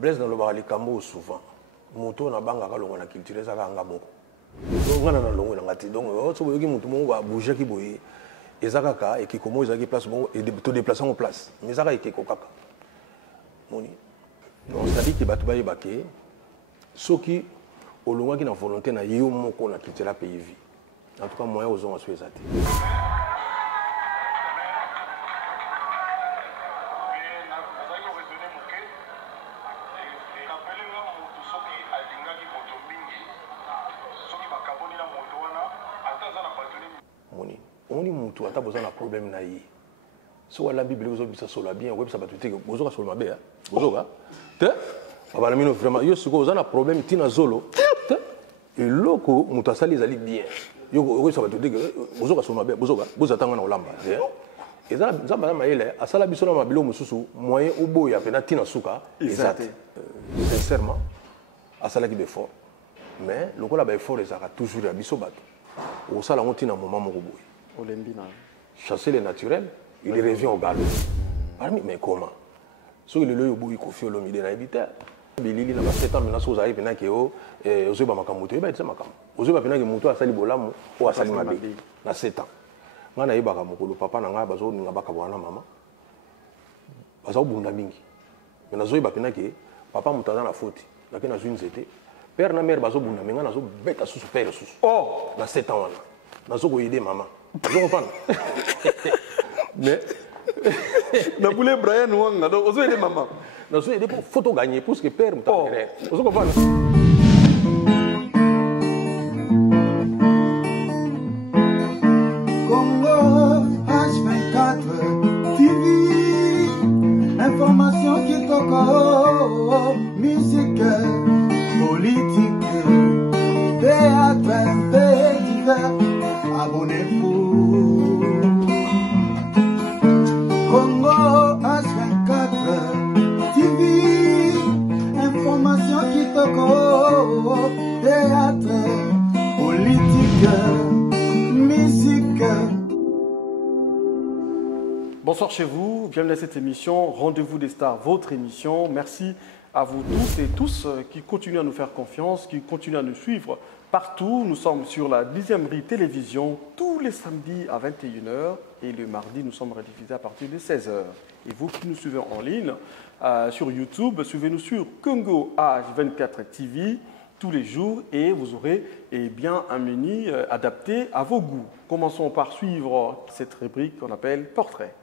Blaise dans le barali kambo souvent. Moto na banga kalongo na culture ça kanga moko. Donc on a na longo na ngati donc so boyoki mutu mo ba bouger ki boye. Ezaka ka et qui comment ezaki place bon et te déplacer en place. Mais ça ka ekeko kaka. Moni. Donc c'est-à-dire que batu baye baké soki olonga ki na volonté na yo moko na culture pays vie. En tout cas moyen aux gens à suivre ça. On dit mutu ata besoin d'un problème na yi. So la Bible vous obisa sola bien web ça va tout que bozo ka sola mabe bozo ka te abana mino vraiment yo siko ozana problème tina zolo te et loko mutu asali zali bien yo ça va tout que bozo ka sola mabe bozo ka bozo tanga na olamba et ça nzamba na ile asala biso na mabilo mususu moyen oboya pena tina suka exact sincèrement asala ki d'effort mais lokola ba effort ezaka toujours ya biso bato osala ngo tina moment moko boye chasser les naturels, il revient au galop. Mais comment? Ce que le lieu où il confie au l'homme, il est invité. Il a 7 ans, maintenant, si vous arrivez, il y a un peu de makamoto, il y a un peu de makamoto. Vous avez un peu de sali bolam ou à sali mabe. Na 7 ans. Moi, na yeba kamoko, papa na nga bazo ninga bakabwana mama. Bazo bunda mingi. Mais na zo yeba pena ke papa mutaza na faute. Na ke na zo nzete. Père na mère bazo bunda menga na zo beta sous père sous. Oh, na 7 ans wana. Na zo ko aider maman. Vous comprenez? Mais na boule Brian Wanga donc on aider maman. Na zo aider pour photo gagner pour ce que père mutaza. Vous comprenez? Information qui toque, musique, politique, théâtre, divers, abonnez-vous. Congo H24 TV, information qui toque, théâtre, politique, musique. Bonsoir chez vous, bienvenue à cette émission, Rendez-vous des stars, votre émission. Merci à vous toutes et tous qui continuent à nous faire confiance, qui continuent à nous suivre partout. Nous sommes sur la 10e Rue Télévision tous les samedis à 21h et le mardi nous sommes rediffusés à partir de 16h. Et vous qui nous suivez en ligne sur YouTube, suivez-nous sur Congo H24 TV tous les jours et vous aurez bien un menu adapté à vos goûts. Commençons par suivre cette rubrique qu'on appelle Portrait.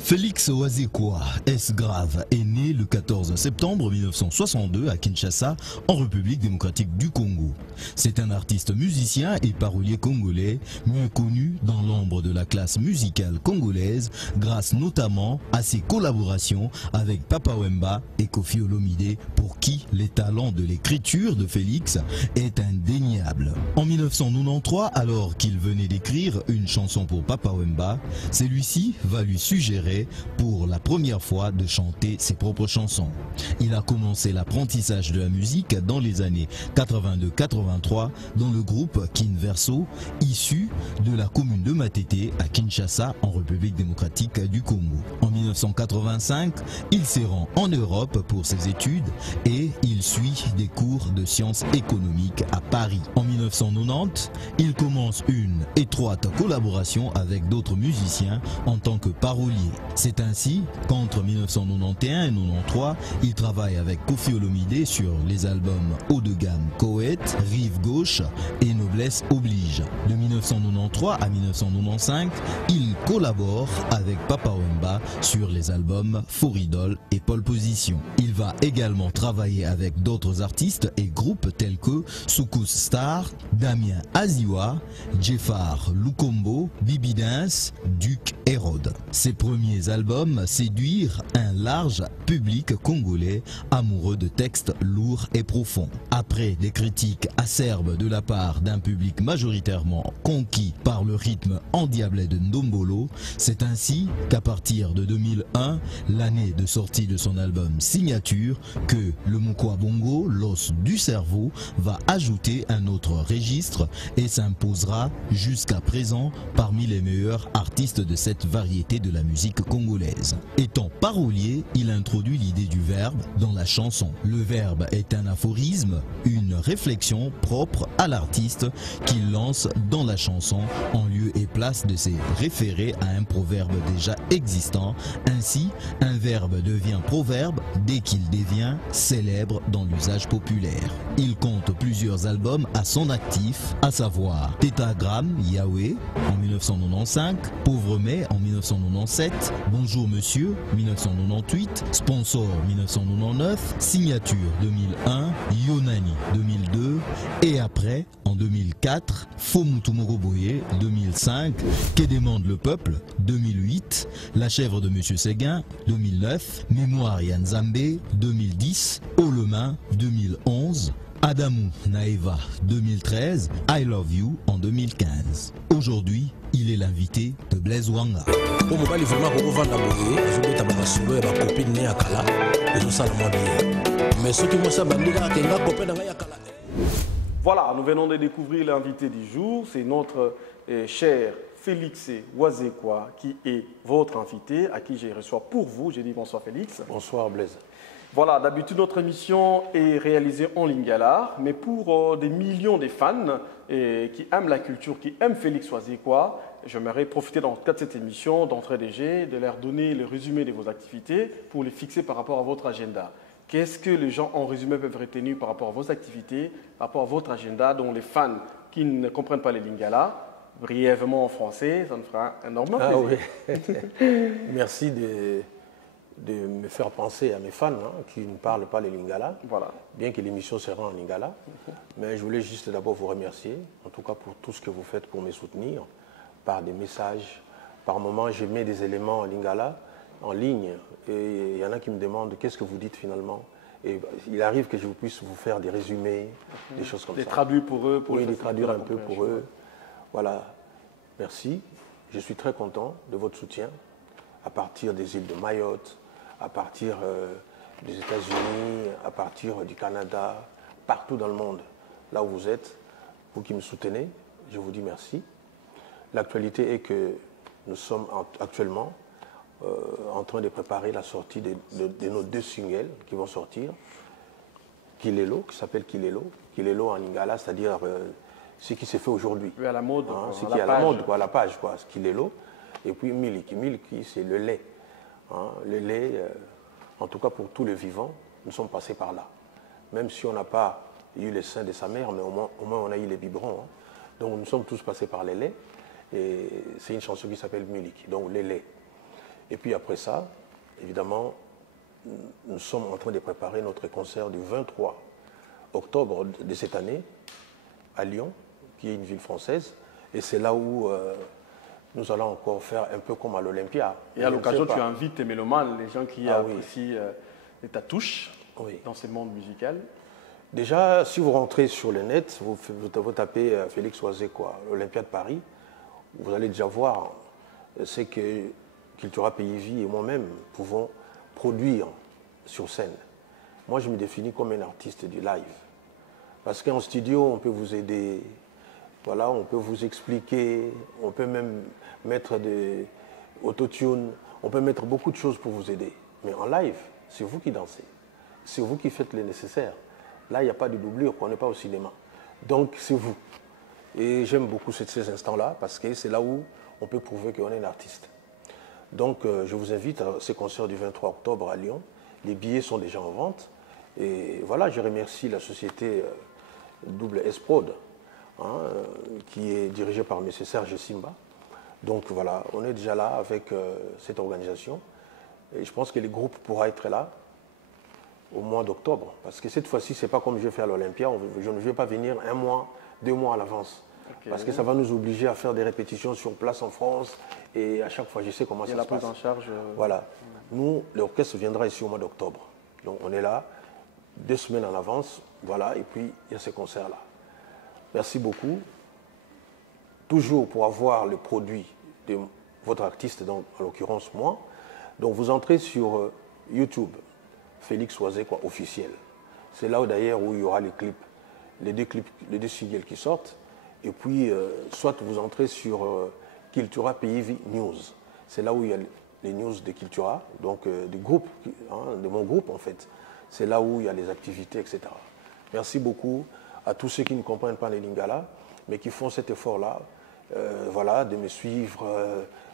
Félix Oazekwa, est grave, est né le 14 septembre 1962 à Kinshasa, en République démocratique du Congo. C'est un artiste musicien et parolier congolais, mieux connu dans l'ombre de la classe musicale congolaise, grâce notamment à ses collaborations avec Papa Wemba et Koffi Olomide, pour qui les talents de l'écriture de Félix est indéniable. En 1993, alors qu'il venait d'écrire une chanson pour Papa Wemba, celui-ci va lui suggérer pour la première fois de chanter ses propres chansons. Il a commencé l'apprentissage de la musique dans les années 82-83 dans le groupe Kinverso, issu de la commune de Matete à Kinshasa en République démocratique du Congo. En 1985, il se rend en Europe pour ses études et il suit des cours de sciences économiques à Paris. En 1990, il commence une étroite collaboration avec d'autres musiciens en tant que parolier. C'est ainsi qu'entre 1991 et 1993, il travaille avec Koffi Olomide sur les albums haut de gamme Coët, Rive Gauche et Noblesse Oblige. De 1993 à 1995, il collabore avec Papa Wemba sur les albums Foridol et Pole Position. Il va également travailler avec d'autres artistes et groupes tels que Soukous Star, Damien Aziwa, Jeffar Lukombo, Bibi Dance, Duc Hérode. Ses premiers albums album séduire un large public congolais amoureux de textes lourds et profonds. Après des critiques acerbes de la part d'un public majoritairement conquis par le rythme endiablé de Ndombolo, c'est ainsi qu'à partir de 2001, l'année de sortie de son album Signature, que le Mukwa Bongo, l'os du cerveau, va ajouter un autre registre et s'imposera jusqu'à présent parmi les meilleurs artistes de cette variété de la musique congolaise. Étant parolier, il introduit l'idée du verbe dans la chanson. Le verbe est un aphorisme, une réflexion propre à l'artiste qu'il lance dans la chanson en lieu et place de se référer à un proverbe déjà existant. Ainsi, un verbe devient proverbe dès qu'il devient célèbre dans l'usage populaire. Il compte plusieurs albums à son actif, à savoir Tétagramme Yahweh en 1995, Pauvre Mai en 1997, Bonjour Monsieur 1998, Sponsor 1999, Signature 2001, Yonani 2002 et après en 2004, Fomutu Moroboye 2005, Que demande le peuple 2008, La chèvre de Monsieur Séguin 2009, Mémoire Yanzambe 2010, Olemain 2011, Adamou Naeva 2013, I Love You en 2015. Aujourd'hui, il est l'invité de Blaise Wanga. Voilà, nous venons de découvrir l'invité du jour. C'est notre cher Félix Wazekwa qui est votre invité, à qui je reçois pour vous. Je dis bonsoir Félix. Bonsoir Blaise. Voilà, d'habitude notre émission est réalisée en lingala, mais pour des millions de fans qui aiment la culture, qui aiment Félix Wazekwa, j'aimerais profiter dans le cadre de cette émission d'entrer des jets, de leur donner le résumé de vos activités pour les fixer par rapport à votre agenda. Qu'est-ce que les gens en résumé peuvent retenir par rapport à vos activités, par rapport à votre agenda, dont les fans qui ne comprennent pas les lingala, brièvement en français, ça nous fera énormément plaisir. Oui. Merci de me faire penser à mes fans qui ne parlent pas les lingala, Voilà. bien que l'émission sera en lingala. Mais je voulais juste d'abord vous remercier, en tout cas pour tout ce que vous faites pour me soutenir, par des messages. Par moments, je mets des éléments en lingala, en ligne, et il y en a qui me demandent qu'est-ce que vous dites finalement. Et il arrive que je puisse vous faire des résumés, des choses comme ça. Des traduits pour eux, pour oui, les les traduire un peu pour eux. Voilà, merci. Je suis très content de votre soutien à partir des îles de Mayotte, à partir des États-Unis, à partir du Canada, partout dans le monde, là où vous êtes, vous qui me soutenez, je vous dis merci. L'actualité est que nous sommes actuellement en train de préparer la sortie de nos 2 singles qui vont sortir. Kilelo, qui s'appelle Kilelo. Kilelo en lingala, c'est-à-dire ce qui s'est fait aujourd'hui. à la mode, ce qui est à la mode, à la page, Kilelo. Et puis Miliki. Miliki, c'est le lait. Le lait, en tout cas pour tous les vivants, nous sommes passés par là. Même si on n'a pas eu le sein de sa mère, mais au moins on a eu les biberons. Donc nous sommes tous passés par les laits. Et c'est une chanson qui s'appelle Miliki, donc les laits. Et puis après ça, évidemment, nous sommes en train de préparer notre concert du 23 octobre de cette année à Lyon, qui est une ville française. Et c'est là où nous allons encore faire un peu comme à l'Olympia. Et à l'occasion, tu invites tes mélomanes, les gens qui apprécient ta touche dans ce monde musical. Déjà, si vous rentrez sur le net, vous tapez Félix Wazekwa, l'Olympia de Paris, vous allez déjà voir ce que Cultura Pays Vie et moi-même pouvons produire sur scène. Moi, je me définis comme un artiste du live. Parce qu'en studio, on peut vous aider, voilà, on peut vous expliquer, on peut même mettre des autotune, on peut mettre beaucoup de choses pour vous aider. Mais en live, c'est vous qui dansez, c'est vous qui faites le nécessaire. Là, il n'y a pas de doublure, on n'est pas au cinéma. Donc, c'est vous. Et j'aime beaucoup ces instants-là parce que c'est là où on peut prouver qu'on est un artiste. Donc, je vous invite à ce concert du 23 octobre à Lyon. Les billets sont déjà en vente. Et voilà, je remercie la société Double S-Prod, qui est dirigée par M. Serge Simba. Donc voilà, on est déjà là avec cette organisation. Et je pense que le groupe pourra être là au mois d'octobre. Parce que cette fois-ci, ce n'est pas comme je fais à l'Olympia. Je ne vais pas venir 1 mois, 2 mois à l'avance. Parce que ça va nous obliger à faire des répétitions sur place en France. Et à chaque fois, je sais comment ça se passe. Il y a la prise en charge. Voilà. Nous, l'orchestre viendra ici au mois d'octobre. Donc on est là 2 semaines en avance. Voilà. Et puis, il y a ces concerts-là. Merci beaucoup. Toujours pour avoir le produit de votre artiste, donc, en l'occurrence moi. Donc vous entrez sur YouTube, Félix Wazekwa officiel. C'est là où d'ailleurs où il y aura les clips, les deux singles qui sortent. Et puis, soit vous entrez sur Cultura PIV News. C'est là où il y a les news de Cultura, donc du groupe, de mon groupe en fait. C'est là où il y a les activités, etc. Merci beaucoup à tous ceux qui ne comprennent pas les Lingala, mais qui font cet effort-là, voilà, de me suivre.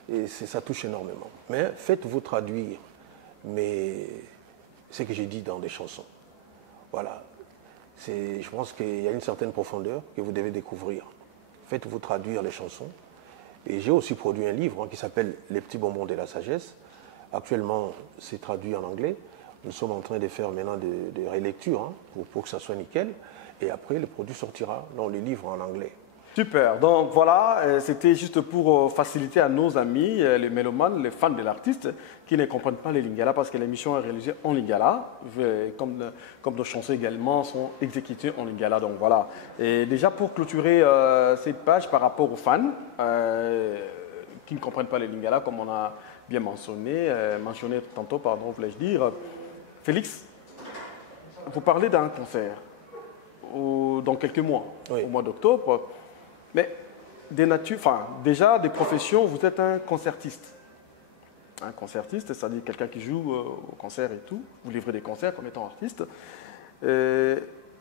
Et ça touche énormément. Mais faites-vous traduire ce que j'ai dit dans des chansons. Voilà. Je pense qu'il y a une certaine profondeur que vous devez découvrir. Faites-vous traduire les chansons. Et j'ai aussi produit un livre qui s'appelle Les petits bonbons de la sagesse. Actuellement, c'est traduit en anglais. Nous sommes en train de faire maintenant des relectures pour que ça soit nickel. Et après, le produit sortira dans le livre en anglais. Super, donc voilà, c'était juste pour faciliter à nos amis, les mélomanes, les fans de l'artiste, qui ne comprennent pas les Lingala, parce que l'émission est réalisée en Lingala, comme nos chansons également sont exécutées en Lingala, donc voilà. Et déjà pour clôturer cette page par rapport aux fans qui ne comprennent pas les Lingala, comme on a bien mentionné tantôt, pardon, voulais-je dire, Félix, vous parlez d'un concert dans quelques mois, oui, au mois d'octobre. Mais déjà, des professions, vous êtes un concertiste. Un concertiste, c'est-à-dire quelqu'un qui joue au concert et tout. Vous livrez des concerts comme étant artiste.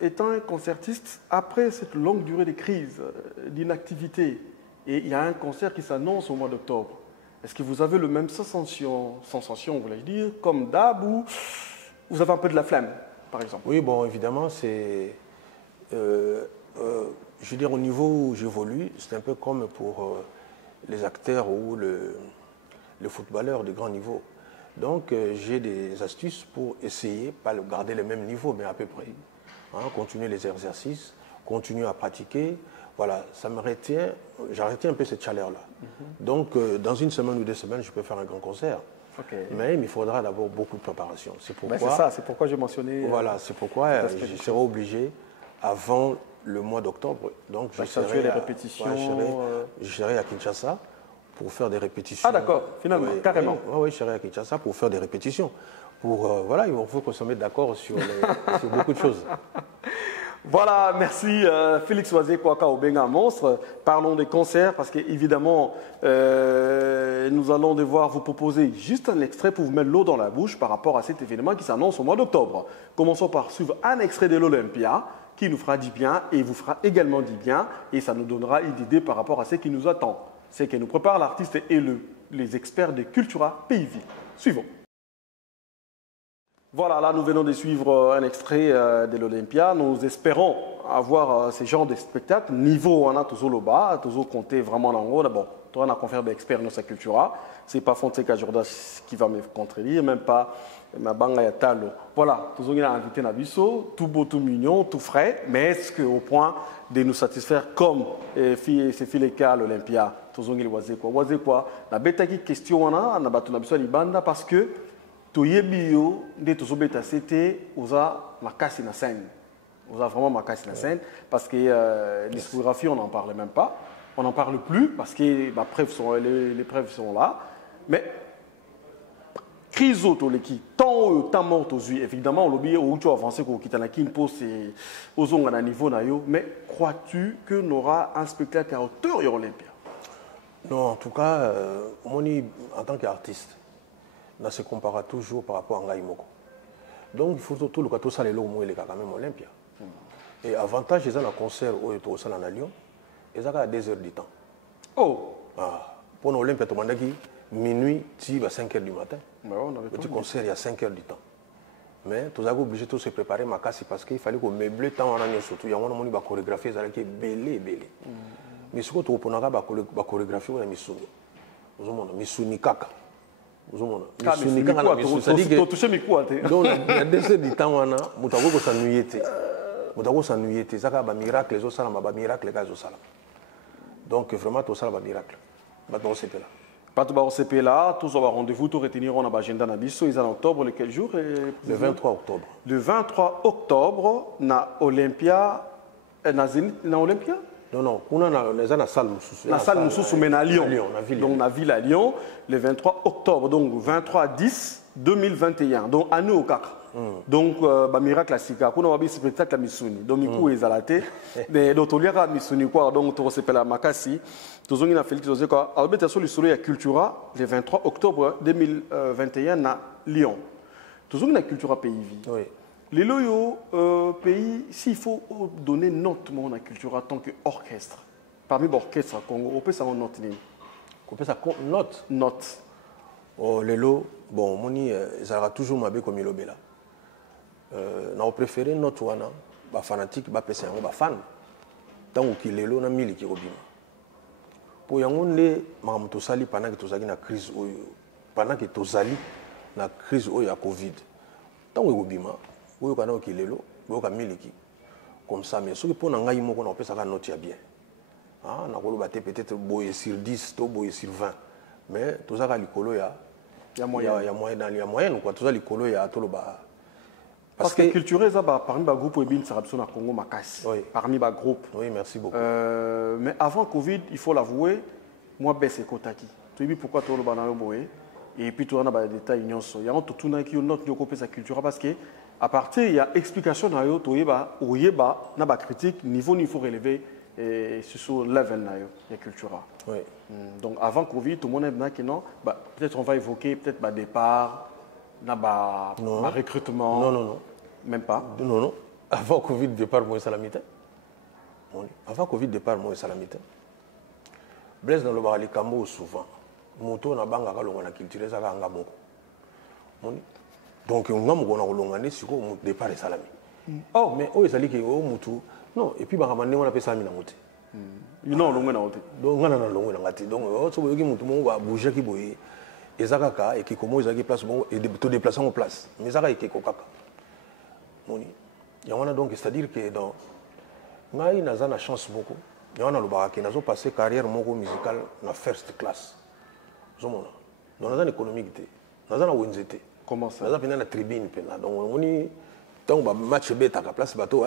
Étant un concertiste, après cette longue durée de crise, d'inactivité, et il y a un concert qui s'annonce au mois d'octobre, est-ce que vous avez le même sensation voulais-je dire, comme d'hab, ou vous avez un peu de la flemme, par exemple? Oui, bon, évidemment, c'est... je veux dire, au niveau où j'évolue, c'est un peu comme pour les acteurs ou le footballeur de grand niveau. Donc, j'ai des astuces pour essayer, pas garder le même niveau, mais à peu près. Continuer les exercices, continuer à pratiquer. Voilà, ça me retient, j'arrête un peu cette chaleur-là. Donc, dans 1 semaine ou 2 semaines, je peux faire un grand concert. Okay. Mais il faudra d'abord beaucoup de préparation. C'est pourquoi... c'est ça, c'est pourquoi j'ai mentionné... Voilà, c'est pourquoi je serai obligé, avant le mois d'octobre, donc je serai les répétitions. Je serai à Kinshasa pour faire des répétitions. Ah d'accord, finalement, oui, carrément. Oui, je serai à Kinshasa pour faire des répétitions. Voilà, il faut qu'on se mette d'accord sur beaucoup de choses. Voilà, merci Félix Wazekwa Obenga Monstre. Parlons des concerts parce qu'évidemment, nous allons devoir vous proposer juste un extrait pour vous mettre l'eau dans la bouche par rapport à cet événement qui s'annonce au mois d'octobre. Commençons par suivre un extrait de l'Olympia qui nous fera du bien et vous fera également du bien et ça nous donnera une idée par rapport à ce qui nous attend. Ce que nous prépare l'artiste et les experts de Cultura PIV. Suivons. Voilà, là nous venons de suivre un extrait de l'Olympia. Nous espérons avoir ce genre de spectacle. Niveau on a toujours le bas, toujours compter vraiment en haut. D'abord, on a conféré d'experts dans sa Cultura. C'est pas Fonseca Jordas qui va me contredire, même pas ma banga ya talo. Voilà, toujours on a invité Nabiso, tout beau, tout mignon, tout frais, mais est-ce qu'au point de nous satisfaire comme ces filles à l'Olympia, toujours on a Wazekwa, la bête qui question on a battu Nabiso Libanda parce que Toyebio, dès tout ce c'était osa makasi na scène. Osa vraiment makasi na scène parce que l'histoire on n'en parle même pas. On n'en parle plus parce que les preuves sont là. Mais crise qui tant mort aux yeux, évidemment, on l'oublie où tu avances qu'on quitte la qui pose aux ongles à niveau naïo. Mais crois-tu que nous aura un spectacle à hauteur de l'Olympia? Non, en tout cas, en tant qu'artiste, on se compare toujours par rapport à Ngaïmoko. Donc il faut tout le cas tout ça les lots où il est quand même Olympia. Et avantage ils ont un concert où ils sont à Lyon. Ils ont à 2 heures du temps. Oh! Pour l'Olympia, tu m'as dit minuit, tu vas à 5 heures du matin. Le petit concert, il y a 5 heures du temps. Mais tu as obligé de se préparer ma casse parce qu'il fallait qu'on meuble le temps en année surtout. Il y a une chorégraphie qui est belé. Mais ce que tu as la chorégraphie, on a mis Missouni. Missouni Kaka. Missouni Kaka, tu as touché mes coups. Donc, il y a 2 heures du temps, on a s'ennuyer. Ça va miracle, les autres miracle, les gars, Donc vraiment, tout ça, c'est un miracle. Maintenant, c'est là. Pas tout CP là, tous avoir rendez-vous, tout retenir on a agenda na biso, ils en octobre, le quel jour Le 23 octobre. Le 23 octobre, na Olympia, na Zénith, na Olympia? Non, on a la salle La salle Moussous, mais à Lyon. Donc, la ville à Lyon, le 23 octobre, donc 23-10-2021, donc à nous au CAC. Donc, miracle classique, on a un spectacle à Missouni. Donc, il faut exalater. Donc, on a Missouni, quoi. Donc, on s'appelle la Makassi. Tous on a fait le quoi. Albert sur le soleil à Cultura, le 23 octobre 2021 à Lyon. Tous on a Cultura pays vie. Oui. Les loyaux pays, s'il faut donner note à la Cultura en tant qu'orchestre, parmi les orchestres, on peut savoir note. On peut savoir note. Note. Oh, les lots, bon, moni, ça aura toujours ma comme il là. On préféré note ou ana, bah fanatique, bah pèse un, bah fan. Tant qu'il est là, on a mis qui robima. Pour y avoir les, madame Tosali pendant que Tosali na crise, pendant que Tosali na crise ou ya Covid. Tant que robima. Vous avez qu'il est là, vous avez miliki. Comme ça, mais ce qui pour n'engager mon qu'on appelle ça la note bien. Ah, on a peut-être boyer sur 10, ou boyer sur 20. Mais tout ça, il y a moyen. Il y a moyen, quoi. Tout ça, il y a tout le bas. Parce que culturel, ça, parmi les groupes, il y a Congo Makas. Parmi les groupes. Oui, merci beaucoup. Mais avant Covid, il faut l'avouer, moi, baisse Kotaki. Tu sais pourquoi tout le bas dans le boyer. Et puis, tu as des détails. Il y a tout le qui note de sa culture parce que à partir il y a explication na yo toyeba oyeba na ba critique niveau il faut relever et sur level na yo ya cultura. Oui. Donc avant Covid tout le monde a dit non bah, peut-être on va évoquer peut-être ba départ na ba recrutement. Non. Même pas. Non. Avant Covid départ moi salamité. Avant Covid départ moi salamité. Blaise dans le bar les cambo souvent. Moto na banga ka longa na culture ça ka ngamo. Donc on a un départ de salami. Oh, mais oh, ça dit que oh mutu. Non, et puis on appelle ça minangote. Non, longue na hote. Donc on a longue na ngati. Donc oh, so boyoki mutu mo va bouger ki boye. Ezakaka et qui comment ils place bon et te déplacer en place. Mais ça ka kokaka. Moni. Il y a donc c'est-à-dire que dans ngai naza na chance beaucoup. Il y a le baraki nazo passer carrière moko musicale na first class. Zomona. Donc naza économique té. Naza na wenzete. Comment ça? Nous avons une tribune. Donc, on est dans un match bête à la place bateau.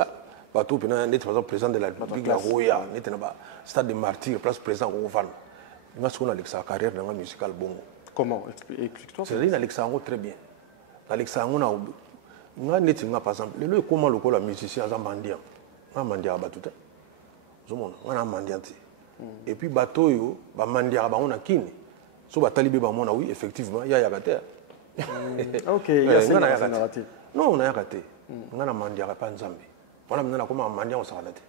Bateau, on est président de la République, la Roya, on est dans le stade de martyrs, place président au Van. Il m'a dit sa carrière dans la musicale bongo. Comment? Explique-toi. C'est-à-dire Alexandre très bien. Alexandre, on a par exemple, le comment le musicien a mandiant. On a mandiant à bateau. On a mandiant. Et puis bateau, on a mandiant on a kine. So batalibé, oui, effectivement, il y a Yagater. Ok, il y a ça. Non, on a raté. On a mandié à Panzambi. On a mandié on s'est raté.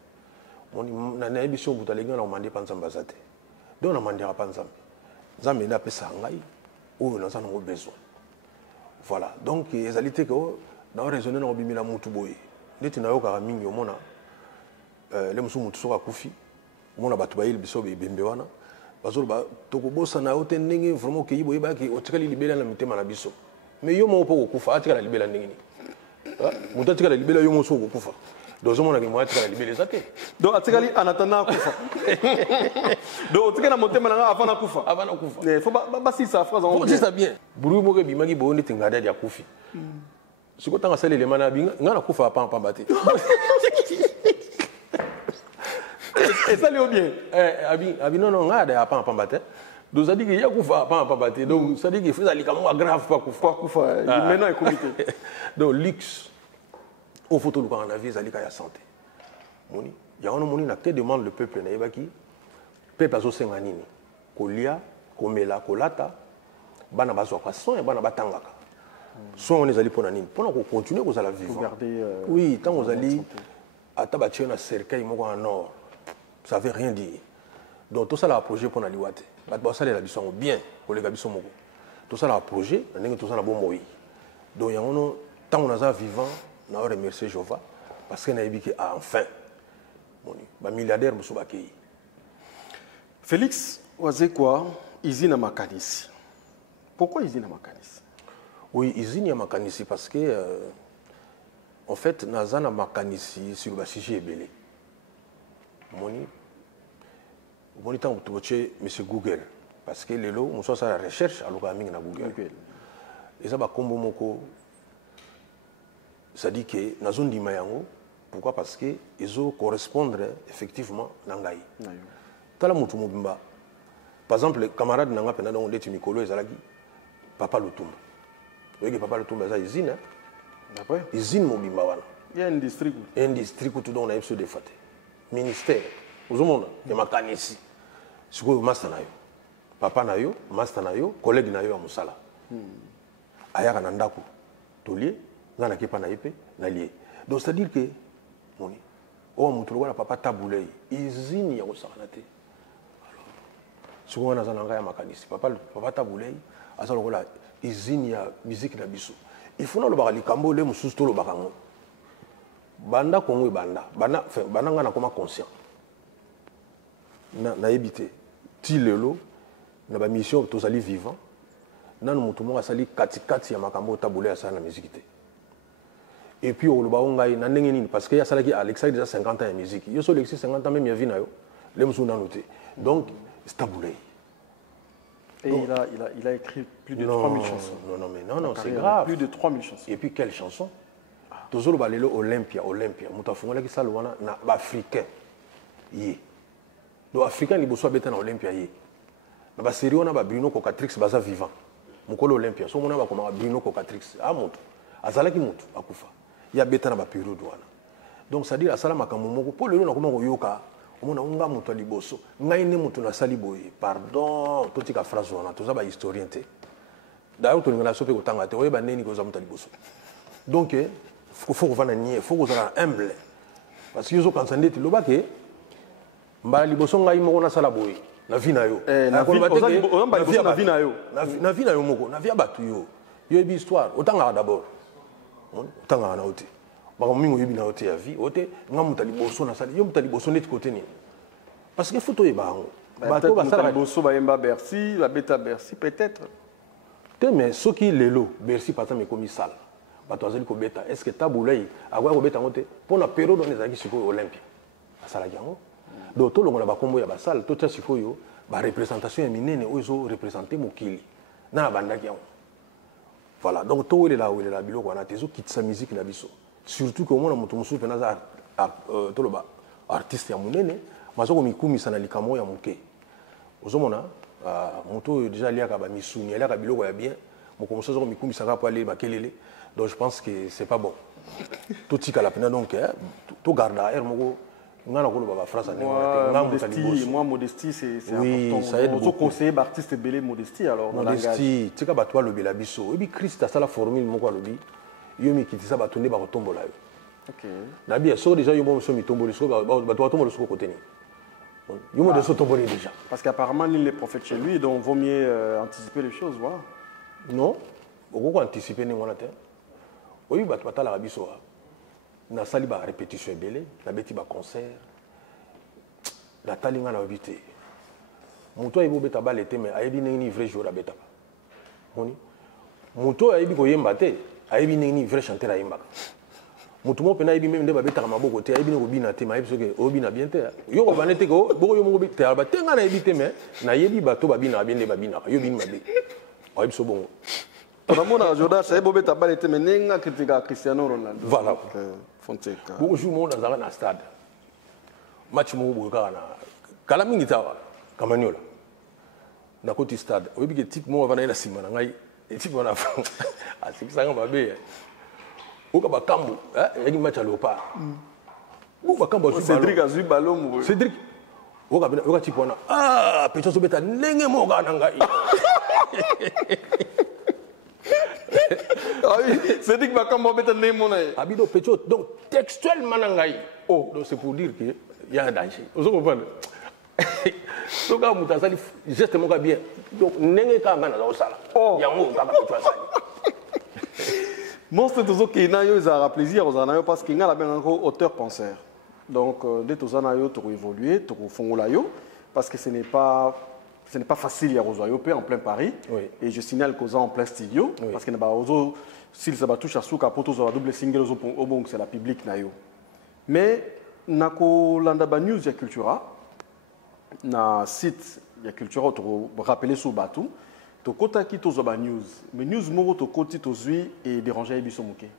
On a émission où on a mandié Panzambazate. Donc on a mandié à Panzambi. Zambi n'a pas ça où nous avons besoin. Voilà. Donc les alités que dans raisonner dans bimila mutuboy. Dès que nous avons carami au mona, les musu mutu soka kufi. Mona batubaïl biso bembewana. Bazol ba tokobosa na hote ndenge vraiment ke yibo yeba ke otikali libela na mitema na biso. Mais yo mo po kufa atikala libela ndenge ni. Mutu atikala libela yo mo so kufa. Donc zo mona ke mo atikala libela zate. Donc atikali anatana kufa. Donc otikala motema na avant na kufa. Avant na kufa. Il faut ba si ça phrase en. Faut dire ça bien. Buru mo ke bimaki bo ndete ngada ya kufi. Siko tanga sale le mana binga ngana kufa pa pambate. Et ça lui bien. Abi non on a des apens pambate. Donc ça dit qu'il y a kufa apens pambate. Donc ça dit qu'il faut aller comme grave pas kufa. Maintenant est comité. Donc luxe au photo le en avis ça dit qu'il y a santé. Moni, il y a un moni na que demande le peuple na yebaki. Peuple azo senga nini. Kolia, komela, kolata, bana bazwa kwa son et bana batangaka. Son on les allés pour nini. Pour qu'on continue qu'on la vivre. Oui, tant on allait à tabacher na cercueil moko en or. Ça ne veut rien dire. Donc tout ça là projet pour naliwate. Bah ça les habitants bien pour les habitants moko. Tout ça là projet, tout ça là bon moi. Donc il y a un tant on a vivant, on a remercié Jéhovah parce qu'il a dit que enfin ba milliardaire musu bakei. Félix Wazekwa izina makanisi. Pourquoi izina makanisi? Oui, izina makanisi parce que en fait nazana makanisi sur le sujet belé. Moni Bonita Moutoche, M. Google. Parce que les lots, on soit la recherche à l'organique na Google. Et ça va combo moko. Ça dit que na zone di Mayango. Pourquoi? Parce que ils ont correspondre effectivement nangai. Tala mutu mobimba. Par exemple, les camarades nanga pena donc les timikolo ezalaki Papa Lutumba. Vous voyez que Papa Lutumba ça usine. Après, usine mobimba wana. il y a un district. Un district tout on a eu de faté. Ministère. Vous monde de makanisi. Ce que master na yo. Papa na yo, master na yo, collègue na yo a musala. Ayaka na ndako. Tolie, ngana kepa na ipe, na lié. Donc c'est à dire que moni o mutu na papa tabulei usine ya kosakanate. Souvent, on a un makanisi. Papa Taboulei, a la usine ya musique na biso. Il faut que le cambo le musus to le bakango. Banda Congo banda. Banda ngana koma conscient. Na évité. Ti lelo na ba mission to sali vivant. Na no mutu mo sali kati ya makambo Taboulei asa na musique te. Et puis au ba ngai na ndenge nini parce que ya sala ki Alexa déjà 50 ans de musique. Yo so Alexis 50 ans même ya vie na yo. Le musu na noté. Donc Taboulei. Et donc, il a écrit plus de 3000 chansons. Non, c'est grave. Plus de 3000 chansons. Et puis, quelle chanson? Toujours le balelo Olympia. Moutafongola qui salwana na africain. Yé. Donc, africain, il bosse à Olympia. Yé. Na ba série, on a Bruno Cocatrix, baza vivant. Mukolo Olympia. So, on a comme Bruno Cocatrix. Ah, monte. Azala qui monte. Akufa. Il y a bêta na ba période. Donc, ça dit, Asala Makamomoko. Pour le nom, comment yoka. On a un mutu liboso ngai ne mutu na sali boye pardon toti ka phrase wana to za ba historien te d'ailleurs to ngana sope ko tanga te oye ba neni ko za mutu liboso donc faut vana nie faut ko za humble parce que yo kan sande ti lobake mba liboso ngai moko na sala boye na vie na yo na vie na yo na vie na yo moko na vie batu yo yo bi histoire otanga d'abord otanga na oti bakomingo yebi na ote ya vie ote nga mutali boso na sali yo mutali boso net côté ni parce que photo e bango bato basala boso ba yemba Bercy la beta Bercy peut-être te mais ce qui lelo Bercy par exemple comme sale bato azali ko beta est-ce que Taboulei agwa ko beta ngote pour na période on ezaki siko Olympia asala yango donc to longo na bakombo ya basale to tsa siko yo ba représentation ya minene ozo représenter mokili na bandaki yango voilà donc to wele la biloko na tezo kitsa musique na biso. Surtout que moi, je suis un artiste, je suis un likamo ya muke. Ozomona, moto déjà lié à misuni, lié à biloko ya bien. Mo commence à mikumi sanga pour aller makelele. Donc je pense que c'est pas bon. Tout tika la pena donc tout garde air moko ngana ko ba phrase moi modestie c'est important. Ça aide beaucoup. Conseiller artiste belé modestie alors modestie, tika ba toi lobela biso. Et puis Christ a ça la formule moko lobi. Yomi qui ça va tourner par tombo là. OK. Na bien so déjà yomo so mi tombo le so ba to tombo le so côté ni. Yomo de so tombo déjà. Parce qu'apparemment il est prophète chez lui donc vaut mieux anticiper les choses voilà. Non. Beaucoup anticiper ni ngona te. Oyi ba to la biso. Na sali ba répétition belé, na beti ba concert. Na talinga na obité. Muto ibo beta ba l'été mais ayebi ni vrai jour a beta. Moni. Muto ayebi ko yemba te. Ayebi ni vrai chanteur ayembaka mutu mo pena ayebi même nde babetaka maboko te ayebi ne kobina te mayebi soki obina bien te yo ko bane te ko boko yo moko te alba tenga na yebi te mais na yebi bato babina bien nde babinaka yo bini mabe ayebi so bongo Ramona Jodas ayebo beta bale te mais nenga kritika Cristiano Ronaldo voilà Fonseca boko jour mo dans na stade match mo bo ka na kala mingi tawa kamanyola na koti stade oyebi ke type mo vana ina sima na ngai type wana asikisanga mabe oka bakambo yaki match à Léopard bakambo Cédric azui ballon Cédric oka type wana pecho so beta ndenge moka na ngai Cédric bakambo beta ndenge mona abido pecho donc textuellement na ngai donc c'est pour dire que il y a un danger vous comprenez donc quand muta sali geste moka bien donc ndenge ka ngana za osala yango kaka pecho asali Monstre tozo kina yo ezara plaisir ozana yo parce que ngala ben encore auteur penseur. Donc dès tozana yo to évoluer, to fongola yo parce que ce n'est pas facile ya rozo yo en plein Paris et je signale qu'aux en plein studio parce que na ba ozo s'il ça va toucher à souka poto zo double single ozo bon c'est la public na yo. Mais nako landa ba news ya cultura na site ya culture to rappeler sous batou to kota ki to zoba news mais news moko to koti to zui et déranger biso moké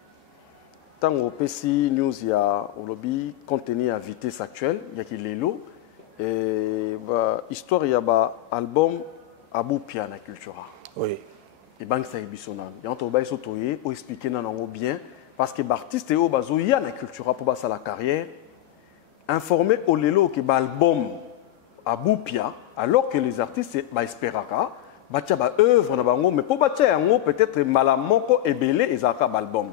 tango pesi news ya olobi contenu à vitesse actuelle ya ki lelo et ba histoire ya ba album Abou Pia na culture oui et bank sa biso nan ya to ba iso toye o expliquer nanango bien parce que l'artiste est bazo ya na culture pour basa la carrière informer au lelo que ba album Abou Pia alors que les artistes ba esperaka batia ba œuvre na bango mais pour batia yango peut-être malamoko ebelé ezaka ba album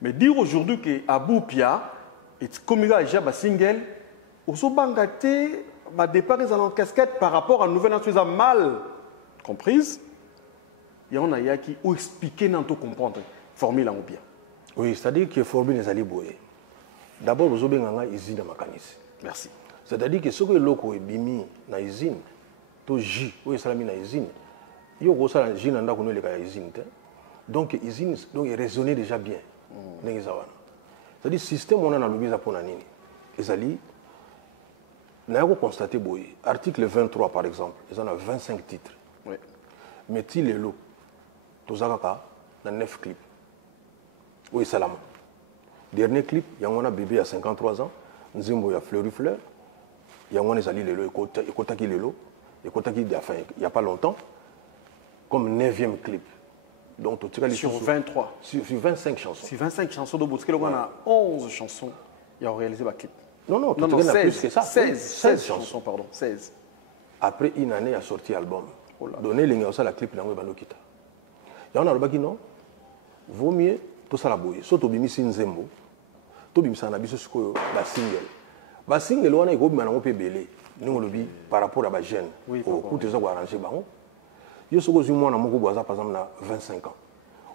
mais dire aujourd'hui que Abou Pia est comme déjà ba single oso bangate ba départ ils en casquette par rapport à nouvelle chose mal comprise et on a yaki ou expliquer nan to comprendre formule en bien. Oui, c'est-à-dire que formule les aliboué. D'abord vous avez une usine à Makanisi. Merci. C'est-à-dire que ce que loko est bimi na usine to J ou salami na usine yo ko sala usine anda ko no le ka usine donc usine donc il raisonnait déjà bien ndenge zawana. C'est-à-dire système on a na lobiza pona nini ezali na ko constater boye article 23 par exemple ils en a 25 titres. Oui. Mais ti lelo to zakaka na 9 clips. Oui, salam. Dernier clip, il y a un bébé à 53 ans, Nzimbo il y a Fleury Fleur, il y a un Zali Lelo, Ekotaki Lelo, Ekotaki il n'y a pas longtemps, comme 9e clip. Donc, sur 23. Sur 25 chansons. Sur 25 chansons de Boutske, on a 11 chansons, il y a réalisé un clip. Non, non, 16, plus que ça. 16 chansons, pardon. 16. Après une année, il a sorti l'album. Donné la clip, il y en a un qui non, vaut mieux. Tout ça la boye. So to bimisi nzembo. To bimisa na biso sikoyo ba single. Ba single wana iko bima na mo pe belé. Ningo lobi par rapport à ba jeune. Oui, au coup te za ko arranger bango. Yo soko zu mwana moko boza par exemple na 25 ans.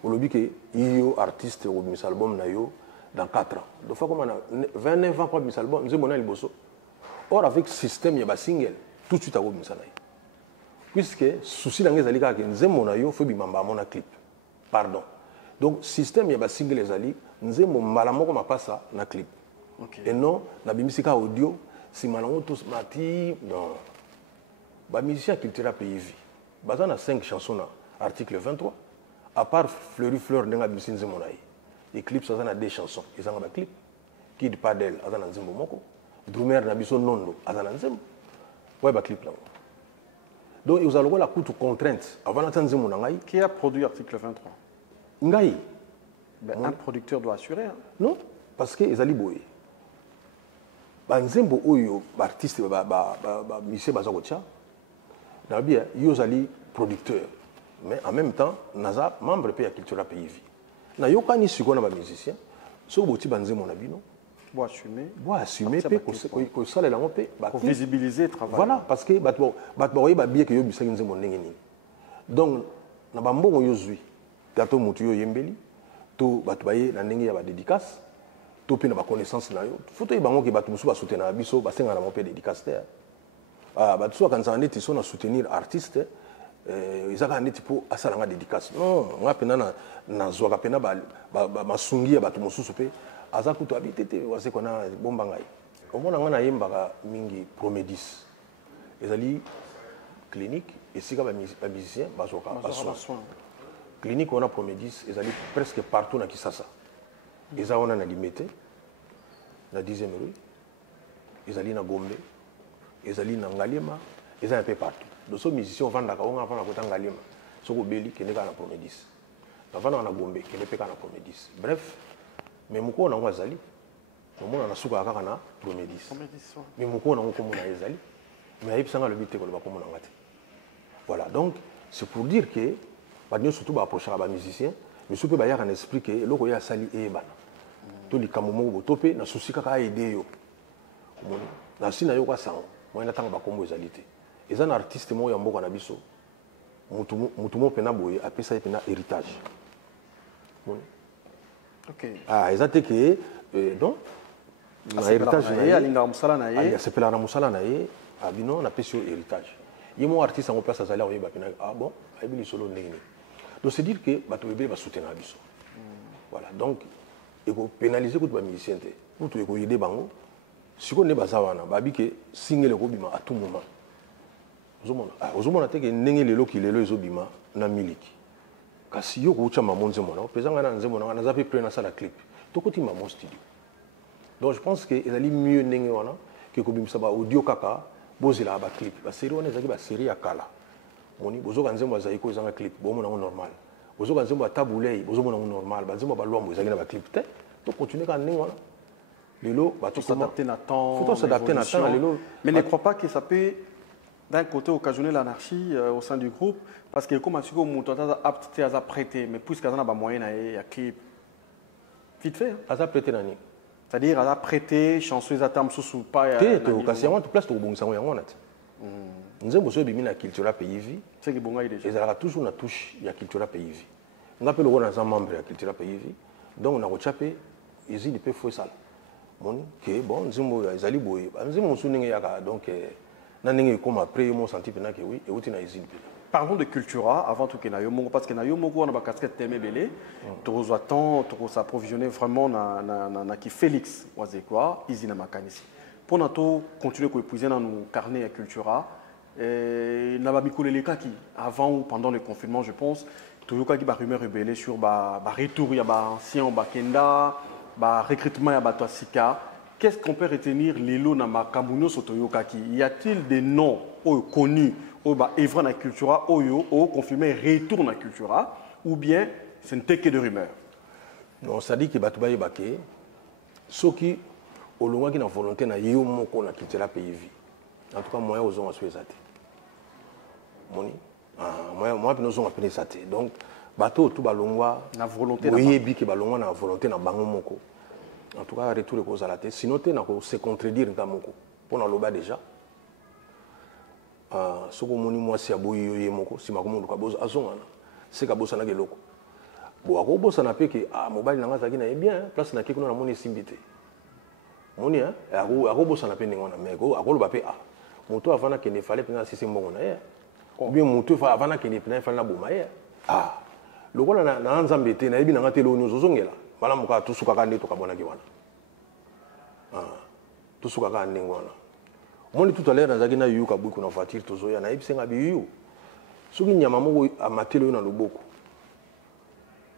Au lobi que yo artiste au bimisa album na yo dans 4 ans. Donc fois comme on a 29 ans pour bimisa album, nzembo na liboso. Or avec système ya ba single, tout de suite à bimisa na yo. Puisque souci na ngezali ka ke nzembo na yo fo bimamba mona clip. Pardon. Donc, système, il y a single les ali, nous avons malamoko ma passe na clip. Okay. Et non, na bimisika audio, si malamoko tous mati, non. Ba musicien culturel pays vie. Bazan a 5 chansons na article 23. À part Fleury Fleur n'enga bimisi nzembo na yi. Les clips ça na 2 chansons. Ils ont un clip. Kid Padel azana nzembo moko. Drumer na biso nondo azana nzembo. Ouais ba clip là. Donc, ils ont la coûte contrainte avant d'entendre nzembo na ngai. Qui a produit article 23? Ngai. Ben, un producteur doit assurer. Hein? Non, parce que les aliboye. Banzembo oyo artiste musicien bazakotia. Na bien yo zali producteur. Mais en même temps, naza membre pe ya culture pays vie. Na yo kani siko na ba musicien, so boti banzembo na bino. Bo assumer. Bo assumer pe ko sala la pe ba pour visibiliser le travail. Voilà, parce que batbo ba bien que yo bisaki nzembo ndenge nini. Donc na ba mbongo yo zui. Tato mutu yo yembeli to batu baye na ndenge ya ba dédicace to pe na ba connaissance na yo foto e bango ke batu musu ba soutenir biso ba senga na mo pe dédicace ter batu so kanza ndeti so na soutenir artiste izaka ndeti po asala nga dédicace non nga pena na zwa ka pena ba masungi ya batu mususu pe aza kutu abitete wase kona bomba ngai omona nga na yemba mingi Promedis ezali clinique esika ba musicien bazoka soin. Clinique on a Promedis, ils allaient presque partout dans Kisasa. Ils ont na Limité, na 10e rue, ils allaient na Gombe, ils allaient na Ngalima, ils allaient un peu partout. Donc ces musiciens vendent la on a fait na kota Ngalima, so ko beli qui n'est pas na Promedis. Na vana na Gombe qui n'est pas na Promedis. Bref, mais muko na ngazali, on na suka kaka na Promedis. Mais muko na ko mona ezali, mais ayip sanga le bité ko ba ko mona ngati. Voilà, donc c'est pour dire que nous surtout approcher les musiciens, mais surtout il y a un esprit que l'eau est sali et ban. Tous les camoufles topé, na souci kaka aider yo. Na si na yo kwa sang, moi na tanga ba kombo ezalité. Et un artiste moi yambo kana biso. Mutumo pena boye apesa pena héritage. OK. Ah, ezate que donc na héritage na alinga musala na ye. C'est pela na musala na ye, abino na pesio héritage. Yemo artiste en place azali oyeba pena ah bon, ayebili solo ndenge. Donc c'est dire que bato bébé va soutenir biso. Voilà, donc il faut pénaliser les musiciens. Pour tout aider bango. Si on est bazawana, babi que single ko bima à tout moment. ozomona te ke ndenge lelo kilelo ezobima na miliki kasi yo koucha mamo nzembo na pesa nga na nzembo na naza pe près na sala clip tokoti mamo studio donc je pense que ezali mieux ndenge wana ke kobimisa ba audio kaka bozela ba clip ba série wana ezaki ba série ya kala moni bozoka nzembo azali ko ezanga clip bomona ngo normal bozoka nzembo atabulei bozomona ngo normal ba nzembo ba lwambo ezali na ba clip te to continuer ka ndenge wana lelo ba to s'adapter na temps faut s'adapter na temps lelo mais ne crois pas que ça peut d'un côté occasionner l'anarchie au sein du groupe parce que comme asiko muto apte à prêter mais puisque ça n'a pas moyen à clip vite fait aza prêter nani c'est-à-dire à prêter chanson atam sous pas te occasion to place to bongisa ngo yango nati nzembo so bimina culture pays c'est que bonga déjà ezala toujours na touche ya culture pays ngape lo na za membre ya culture pays donc na ko chape ezili pe fo sala moni que bon nzembo ezali boye nzembo so ninge yaka donc na ninge comme après mo senti pena que oui et outi na ezili pe. Parlons de Cultura avant tout que Nayo Mongo parce que Nayo Mongo on a ba casquette témé belé to attend to s'approvisionner vraiment na ki Félix Wazekwa izina makanisi pour nato continuer ko épuiser dans nos carnets à Cultura et na ba mikolele kaki avant ou pendant le confinement je pense to kaki ba rumeur rebelle sur ba retour ya ba ancien ba kenda ba recrutement ya ba Sika. Qu'est-ce qu'on peut retenir lelo na makambuno sotoyo kaki y a-t-il des noms connus au Evra na Cultura, au confirmé retour na Cultura, ou bien ce n'était que de rumeurs? Non, ça dit que Batouba est baqué. Ce qui, au loin qui n'a volonté na yéo moko na Cultura pays vie. En tout cas, moi, aux hommes à suer ça. Moni. Moi, nous sommes appelés ça. Donc, bateau tout balongwa. Na volonté. Oui, bi que balongwa na volonté na bango moko. En tout cas, retour les causes à la tête. Sinon, tu n'as pas se contredire dans moko. Pour na loba déjà. Soko moni moi si aboyi yo yemoko si makomo luka boza azongana c'est ka bosa na keloko bo ako bosa na peke mobile nanga zaki na bien place na kekuna na moni simbité moni ako bosa na pe ngona mais ako loba pe moto avana ke ne fallait penga sisi mbongo na ye ou bien moto fa avana ke ne penga fallait na boma ye lokola na nzambe te na yebi nanga te lo nyozo zongela bala muka tusuka ka ndeto ka bona ki wana tusuka ka ndengwana. Moi, tout à l'heure, dans la yu kabu kuna voiture tozo ya na ibisenga biyu. Soki nyama moko amatelo na loboko.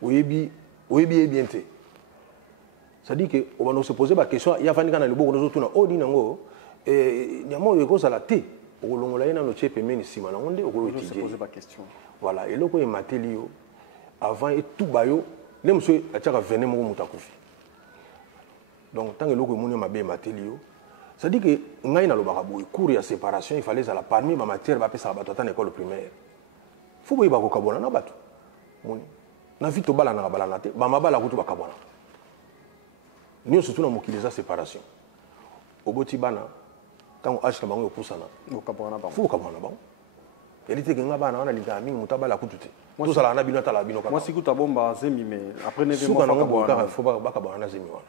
Oyebi ebiente. Ça dit que on va se poser la question ya fani kana loboko nozo tuna odi nango nyama oyo ko sala te. Okolongola ina no chepe meni sima na onde okolo étudier. Se poser la question. Voilà, et loko emateli yo avant et tout bayo, le monsieur ataka vener moko mutakufi. Donc tant que loko moni mabe emateli yo ça dit que ngai na lobaka boy cours ya séparation il fallait ça la parmi ma matière ba pesa ba tata na école primaire faut boy ba ko kabona na bato moni na vito bala na bala na te ba mabala kutu ba kabona ni surtout na mokiliza séparation oboti bana tant âge na bango kusana ko kabona ba faut kabona ba elite ke nga bana wana linga mingi mutabala kutu te tout ça la na bino tala bino ka moi sikuta bomba zemi mais après ne veut pas faut ba kabona na zemi wana.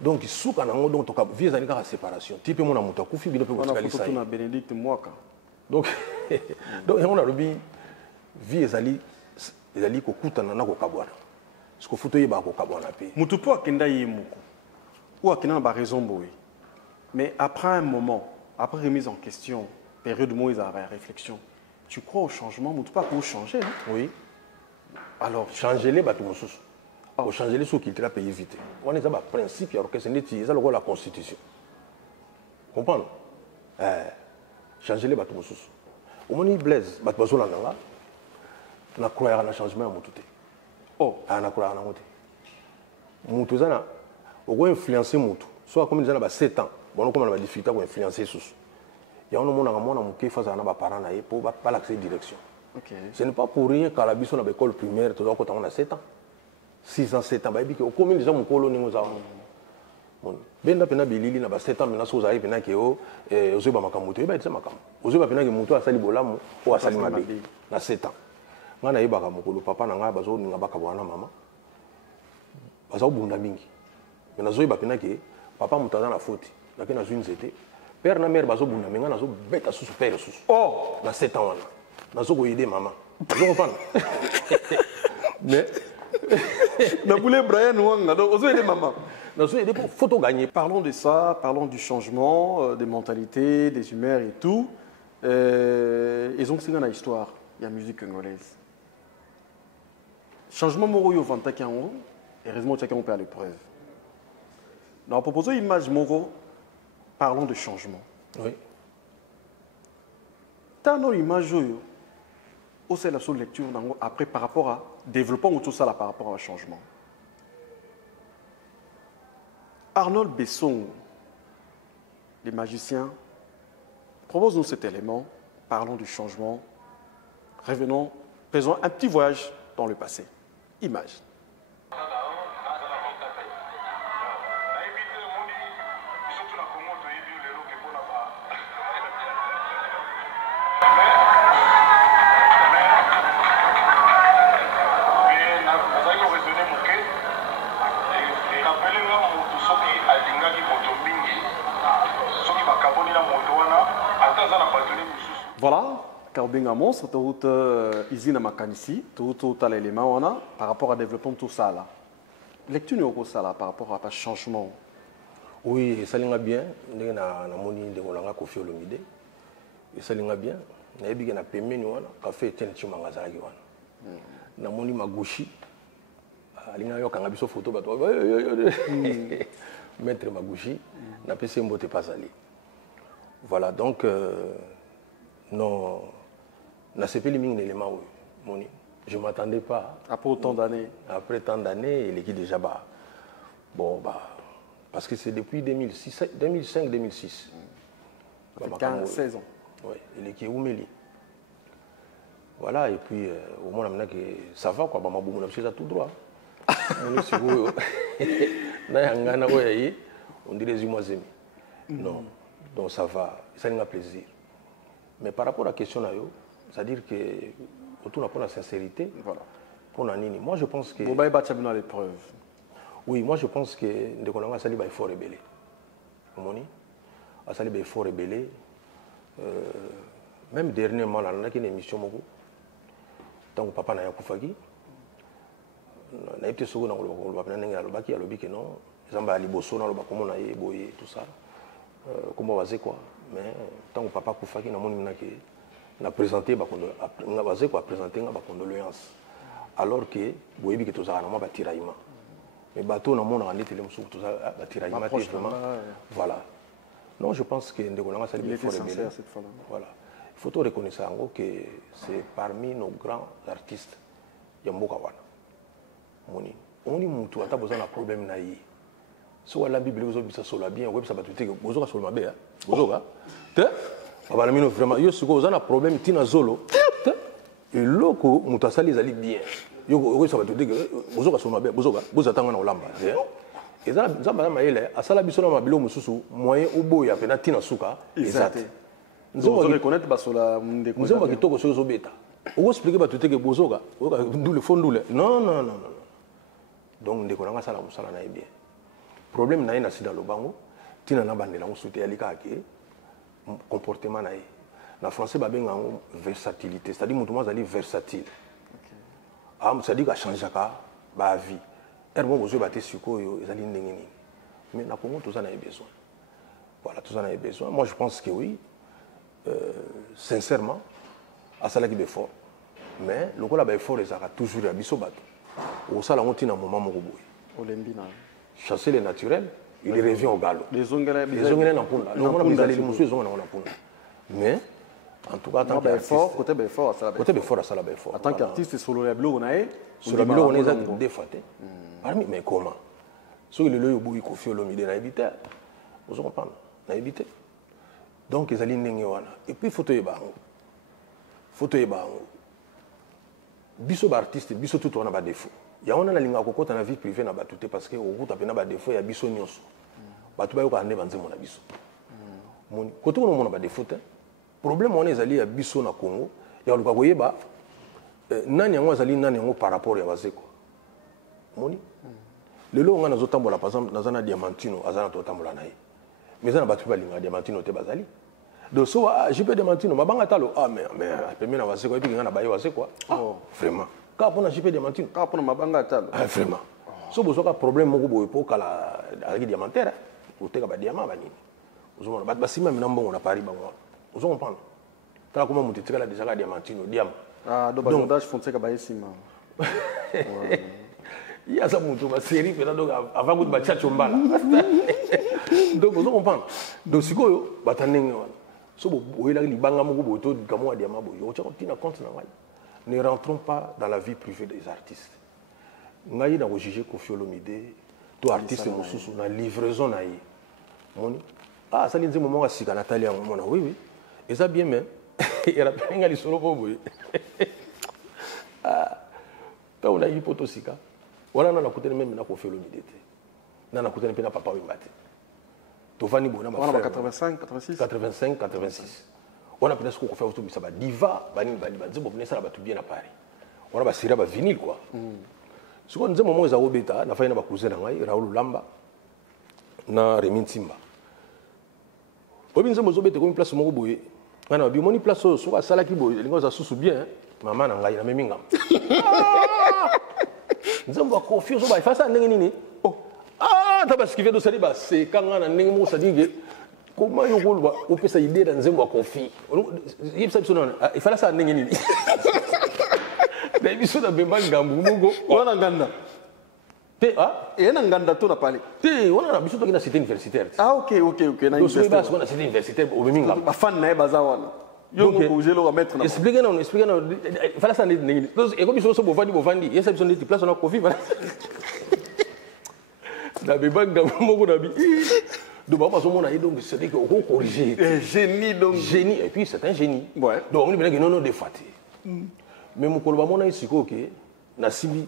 Donc, si on a donc vie à séparation, type mon amour, kufi bino pe ko na Bénédicte Mwaka. Donc on a le vie ezali ko kutana na ko kabwana. Ce que futo yeba ko kabwana pe. Mutu po akenda yemuko. Ou akena ba raison boy. Mais après un moment, après remise en question, période où ils avaient réflexion, tu crois au changement, mutu pas pour changer, hein? Oui. Alors, changer les bateaux sous. Pour changer les sous qui te pays vite. On est dans le principe, il y a la constitution. Comprendre? Changer les bateaux sous. Au moment où il blaise, bateaux sous la nanga, na croire na changement à motuté. Na croire na motuté. Moutouza na, on va influencer moutou. Soit comme ils ont 7 ans, bon comme on a des difficultés pour influencer sous. Il y a un moment où on a qui face à nos parents pour pas l'accès direction. Ce n'est pas pour rien qu'à la bison à l'école primaire, tout quand on a 7 ans. 6 ans, 7 ans, au combien déjà mon colonie nous a. Ben pena bilili na ba 7 ans maintenant so za pena ke o ozo ba makamuto ba tsa makamu ozo ba pena ke muto asali bolamu o asali mabe na 7 ans ngana yeba ka mokolo papa na nga bazo ninga baka bwana mama bazo bunda mingi mais nazo yeba pena ke papa mutaza na faute na ke na zune zete père na mère bazo bunda minga nazo beta susu père susu na 7 ans wana nazo ko aider maman vous comprenez mais Naboulé Brian Wanga, donc vous avez maman. Photo gagner. Parlons de ça, parlons du changement des mentalités, des humeurs et tout. ils ont une histoire, il y a musique congolaise. Changement moro yo vanta qui en haut, et heureusement chacun on peut à l'épreuve. Nous proposons une image moro, parlons de changement. Oui. Tant dans l'image yo, c'est la seule lecture après par rapport à développement ou tout ça là par rapport au changement. Arnold Besson, les magiciens, propose-nous cet élément, parlons du changement, revenons, faisons un petit voyage dans le passé. Image. Voilà, Karbinga monstre, toute usine makanisi, tout l'élément par rapport à développement tout ça là. Lecture n'est ça là par rapport à un changement. Oui, ça l'est bien. Nous avons moni de Molanga Kofi Olomide. Et ça l'est bien. Nous avons payé nous café tien chimanga zalaki wana. Na moni Magouchi. Alinga yo kanga biso photo bato. Maître Magouchi na pese mbote pasali. Voilà donc non na sepeli mingi élément moni. Je ne m'attendais pas. Après autant d'années. Après tant d'années, il est déjà bas. Bon, bah, parce que c'est depuis 2005-2006. 16 ans. Oui, il est qui est Oumeli. Voilà, et puis, au moins, ça va, quoi. C'est tout droit. On dirait les humains amis. Non, donc ça va, ça nous a plaisir. Mais par rapport à la question, c'est-à-dire que, autour de la sincérité, voilà. Pour Nanini, moi je pense que. L'épreuve. Oui, moi je pense que Ndekolanga Sali il faut rebeller. Asali il faut rebeller. Même dernièrement, on a une émission moko. Tant que papa n'a pas koufaki, on a été sur le papa n'a pas koufaki, il a dit que non. Zamba ali bosso na loba comment on a boyé tout ça. Comment on va faire quoi? Mais tant que papa koufaki, na moni na que na présenté ba on va faire quoi? Présenter ba condoléances. Alors que boyebi que tout ça na moi ba tiraillement. Mais bateau na mona en télé musu tout ça ba tiraillement vraiment. Voilà. Non, je pense que Ndekolanga Sali il faut rebeller. Voilà. Il faut tout reconnaître que c'est parmi nos grands artistes Yamboka wana. Moni. On dit mutu ata besoin d'un problème na yi. So la Bible vous obisa sola bien web ça ba tuté bozoka sur mabe hein. Bozoka. Te baba mino vraiment yo siko ozana problème tina zolo. Et loko mutu asali ezali bien. Yo ça ba tuté bozoka sur mabe bozoka bozatanga na olamba. Et ça zamba maele asala biso na mabilo mususu moyen oboya pena tina suka ezate. Nous devons reconnaître basola munde ko. Nous avons kitoko sozo beta. Ogo expliquer ba tuté que bozoka ndule fondule. Non. Donc ndekolanga sala musala na bien. Problème na ina sida lobango tina na bandela musute alika ke comportement na na français ba benga versatilité, c'est-à-dire mutu mazali versatile. OK. C'est-à-dire ka changer ka ba vie. Erbo bozo ba te sikoyo ezali ndenge nini. Mais na Congo tout ça na besoin. Voilà, tout ça na besoin. Moi je pense que oui. Sincèrement, à ça là qui est fort. Mais le là est fort, ça a toujours à biso bato. Au ça là on tient un moment mon boy. Olembina. Chasser les naturels, il revient au galop. Les ongles n'ont pas. Non, les monsieur ils ont pas. Mais en tout cas, tant qu'artiste, côté fort, ça là fort. En tant qu'artiste, sur le blog on a sur le blog on est des fois. Parmi mais comment? Sur le lieu où il confie l'homme na éviter. Vous comprenez? Na éviter. Donc ils allaient ndenge wana. Et puis photo yebango. Biso ba artiste, biso tout on a ba défaut. Ya on a na linga kokota na vie privée na batute parce que au kuta pena ba défaut ya biso nyonso. Batu ba yo ka ande banzemo na biso. Moni koto no mona ba défaut te. Problème on ezali ya biso na Congo, ya luka koyeba nani yango azali nani yango par rapport ya bazeko. Moni lelo nga nazo tambola par exemple nazana Diamantino azana to tambola na ye. Mais ça n'a pas pu aller à Diamantino te bazali. Donc so je peux Diamantino mabanga talo mais pemena waseko et puis ngana baye waseko. Vraiment. Ka pona je peux Diamantino, ka pona mabanga talo. Vraiment. So bozoka problème moko boye po kala avec diamantaire. Oteka ba diamant ba nini. Ozomona ba basima mina mbongo na Paris bango. Ozo comprendre. Tant comment monter là déjà la diamantino diam. Ah donc Jordache Fonseca baissima. Il y a ça monto ma série donc avant que ba tchatcho mbala. Donc vous comprenez. Donc sikoyo batanenge wana. So bo oyela ni banga moko boto kamo diama bo. Yo tchako tina compte na ngai. Ne rentrons pas dans la vie privée des artistes. Ngai na ko juger Koffi Olomide, to artiste mosusu na livraison na yi. Moni. Ah ça linze moment à sika Natalia mona. Oui oui. Et ça bien même. Il a pas ngali solo ko boy. Ah. Ta on a eu poto sika. Wala na nakutana même na Koffi Olomide te. Na nakutana pe na Papa Wemba te. Tovani bona ma frère. 85, 86. 85, 86. On a peut-être ce qu'on fait autour de ça. Diva, bani, bon, ça va tout bien à Paris. On a ba sira ba vinyle quoi. Ce qu'on dit moment ils ont bêta, na faina ba cousin ngai, Raoul Lamba, na Remi Ntimba. Obi nzemo zo bêta comme place moko boye. Ngana bi moni place so ka sala ki boye, lingo za susu bien, maman na ngai na memi ngam. Nzemo ba Koffi zo ba fa ça ndenge nini? Oh. Ah, ta ba skiver do sali ba c'est quand ngana ndenge mo sa dige. Comment il roule au peut ça idée dans un Koffi il fallait ça ndenge nini mais biso na bemba ngambu mugo wana nganda te ah et na nganda to na parler te wana na biso to na cité universitaire ah ok na université donc so na cité universitaire au minga ba fan na baza wana yo ko bouger le mettre na expliquer non il fallait ça ndenge nini donc et comme biso so bovandi yesa biso ndeti place na Koffi na bemba ngambu mugo na bi. Donc, c'est qu'on peut corriger. Génie, donc. Génie, et puis c'est un génie. Ouais. Donc, on dit que non, des fois. Mais mon collègue, mon ici, na Sibi,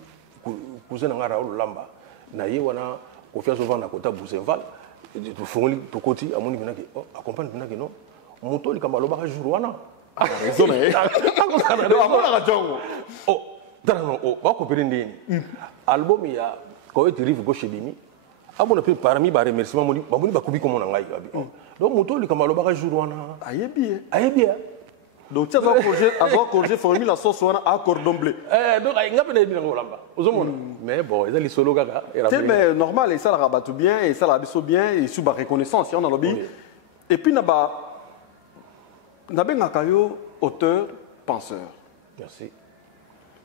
cousin de Raoul Lamba, na wana, Koffi souvent na kota Bouzenval, tu fais tu côté, à mon niveau, accompagne que non. Mon tour, il camalo bas jour wana. Ah, raison, mais. Oh, oh, va copier ndeni. Album il y a quand tu arrives gauche demi. Ah bon, après parmi les remerciements, je vais couper comme on a dit. Donc, mon tour, il y a un jour. Aïe bien. Aïe bien. Donc, tu as congé formule la sauce à cordon bleu. Donc, il y a un peu de mais bon, il y a les solos. C'est normal, et ça la rabat bien, et ça la biso bien, et sous la reconnaissance, il y a un lobby. Et puis, il y a un auteur, penseur. Merci.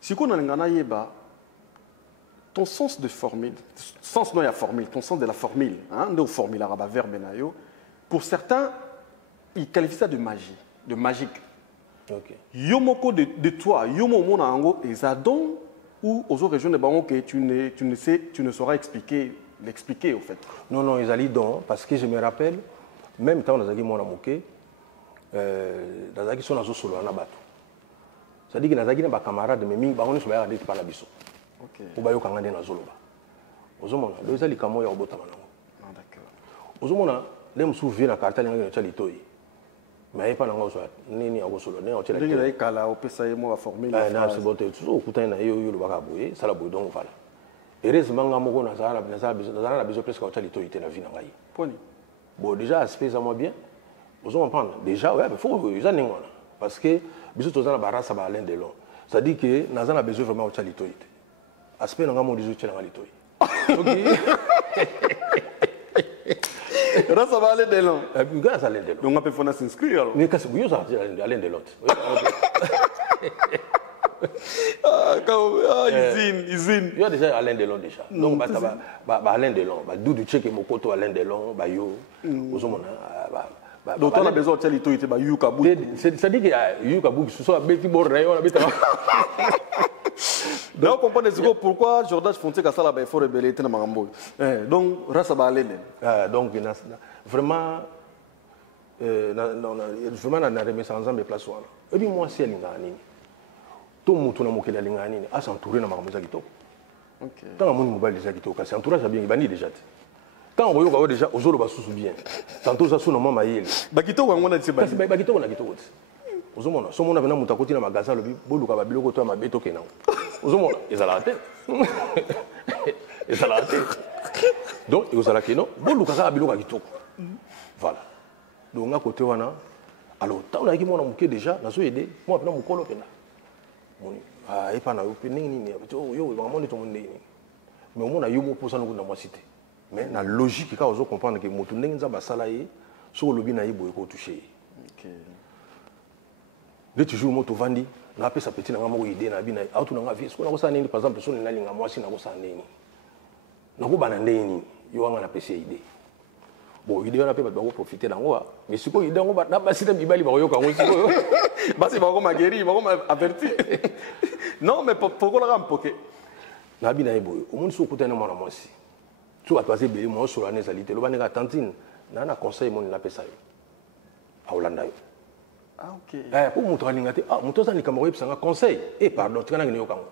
Si on a un ton sens de formule, sens non il y a formule, ton sens de la formule, hein, de formule arabe verbe nayo, pour certains, ils qualifient ça de magie, de magique. Ok. Yomoko de toi, yomo mona ango et zadon ou aux autres régions de Bango que tu ne sauras l'expliquer au fait. Non non, ils allaient donc parce que je me rappelle même quand on a dit mon amoké, dans la question de solo na bato. Ça dit que dans la camarade mais mi ba on se va regarder par la biso. OK. Obayo kangande na zoloba. Ozomona, doza likamo ya obota manango. Ah d'accord. Ozomona, les msouviens na cartel ngana cha litoi. Mais pas nango so nini ya solo, ne otela. Ndenge na ikala opesa yemo wa formule. Na se bote tout okuta na yo lo baka boye, sala boye donc voilà. Heureusement nga moko na zara besoin presque cha litoi te na vie na ngai. Poni. Bon déjà aspect ça moi bien. Vous comprendre déjà ouais, mais faut ça ningona parce que biso tozana barasa ba Alain Delon. Ça dit que nazana besoin vraiment cha litoi. Aspect nga mo dizo cha na litoi. OK. Ça va aller de long. Grâce à Alain Delon. Donc on peut faire s'inscrire alors. Mais qu'est-ce que vous ça Alain Delon. Izine. Il y a déjà Alain Delon déjà. Donc Alain Delon, Doudou Tcheke Mokoto Alain Delon, Bayo, Ozomona donc on a besoin de litoi te ba Yuka Bou. Ça dit que Yuka Bou ce soit beti bor rayon la beta. Donc, on comprend pourquoi Jordache Fonseca ça là il faut rebeller tena magambo. Donc rasa ba aller. Donc vraiment vraiment na remettre ensemble place wana. Et puis moi c'est linga nini. Tout mutu na mokela linga nini a s'entourer na magambo za kitoko. OK. Tant mon mobile za kitoko, c'est entourage bien bani déjà. Tant on yoka déjà ozolo ba susu bien. Tantôt ça sous mama yele. Ba kitoko ngona tse ba. Ba kitoko na kitoko. Ozomona so mona vena mutakoti na magasin lobi boluka ba biloko to ma beto kenango. Ozomona ezala te. Ezala te. Donc ezala keno boluka ka biloko kitoko. Voilà. Donc à côté wana alors tant on a qui mona muke déjà na so aider moi pena mukolo pena. Moni ah et pas na yo pena nini yo ba moni to monde. Mais au moins yo mo posa no na moi cité. Mais la logique ka ozo comprendre que motu ndenge nza basala ye so lobi na yibo ko toucher. OK. Dès toujours moto vandi, na pesa petit na ngamo idée na bina auto na ngavi so na ko saneni par exemple so na linga mwasi na ko saneni. Na ko bana ndeni yo nga na pesa idée. Bon, idée on a pas ba profiter nango mais siko idée ngo na basi na bibali ba yo ka ngo siko. Basi ba ko mageri, ba ko averti. Non mais pourquoi la rampoke? Na bina ebo, o monde so kutana mwana mwasi. Tu atwaze bele mo so la nezalité, lo bana ka tantine, na conseil mon na pesa yo. A Hollanda yo. Ah ok. Pour montrer l'ingati, ah moto ça ni kamaro yebsanga conseil. Pardon, tu kana ngene yo kango.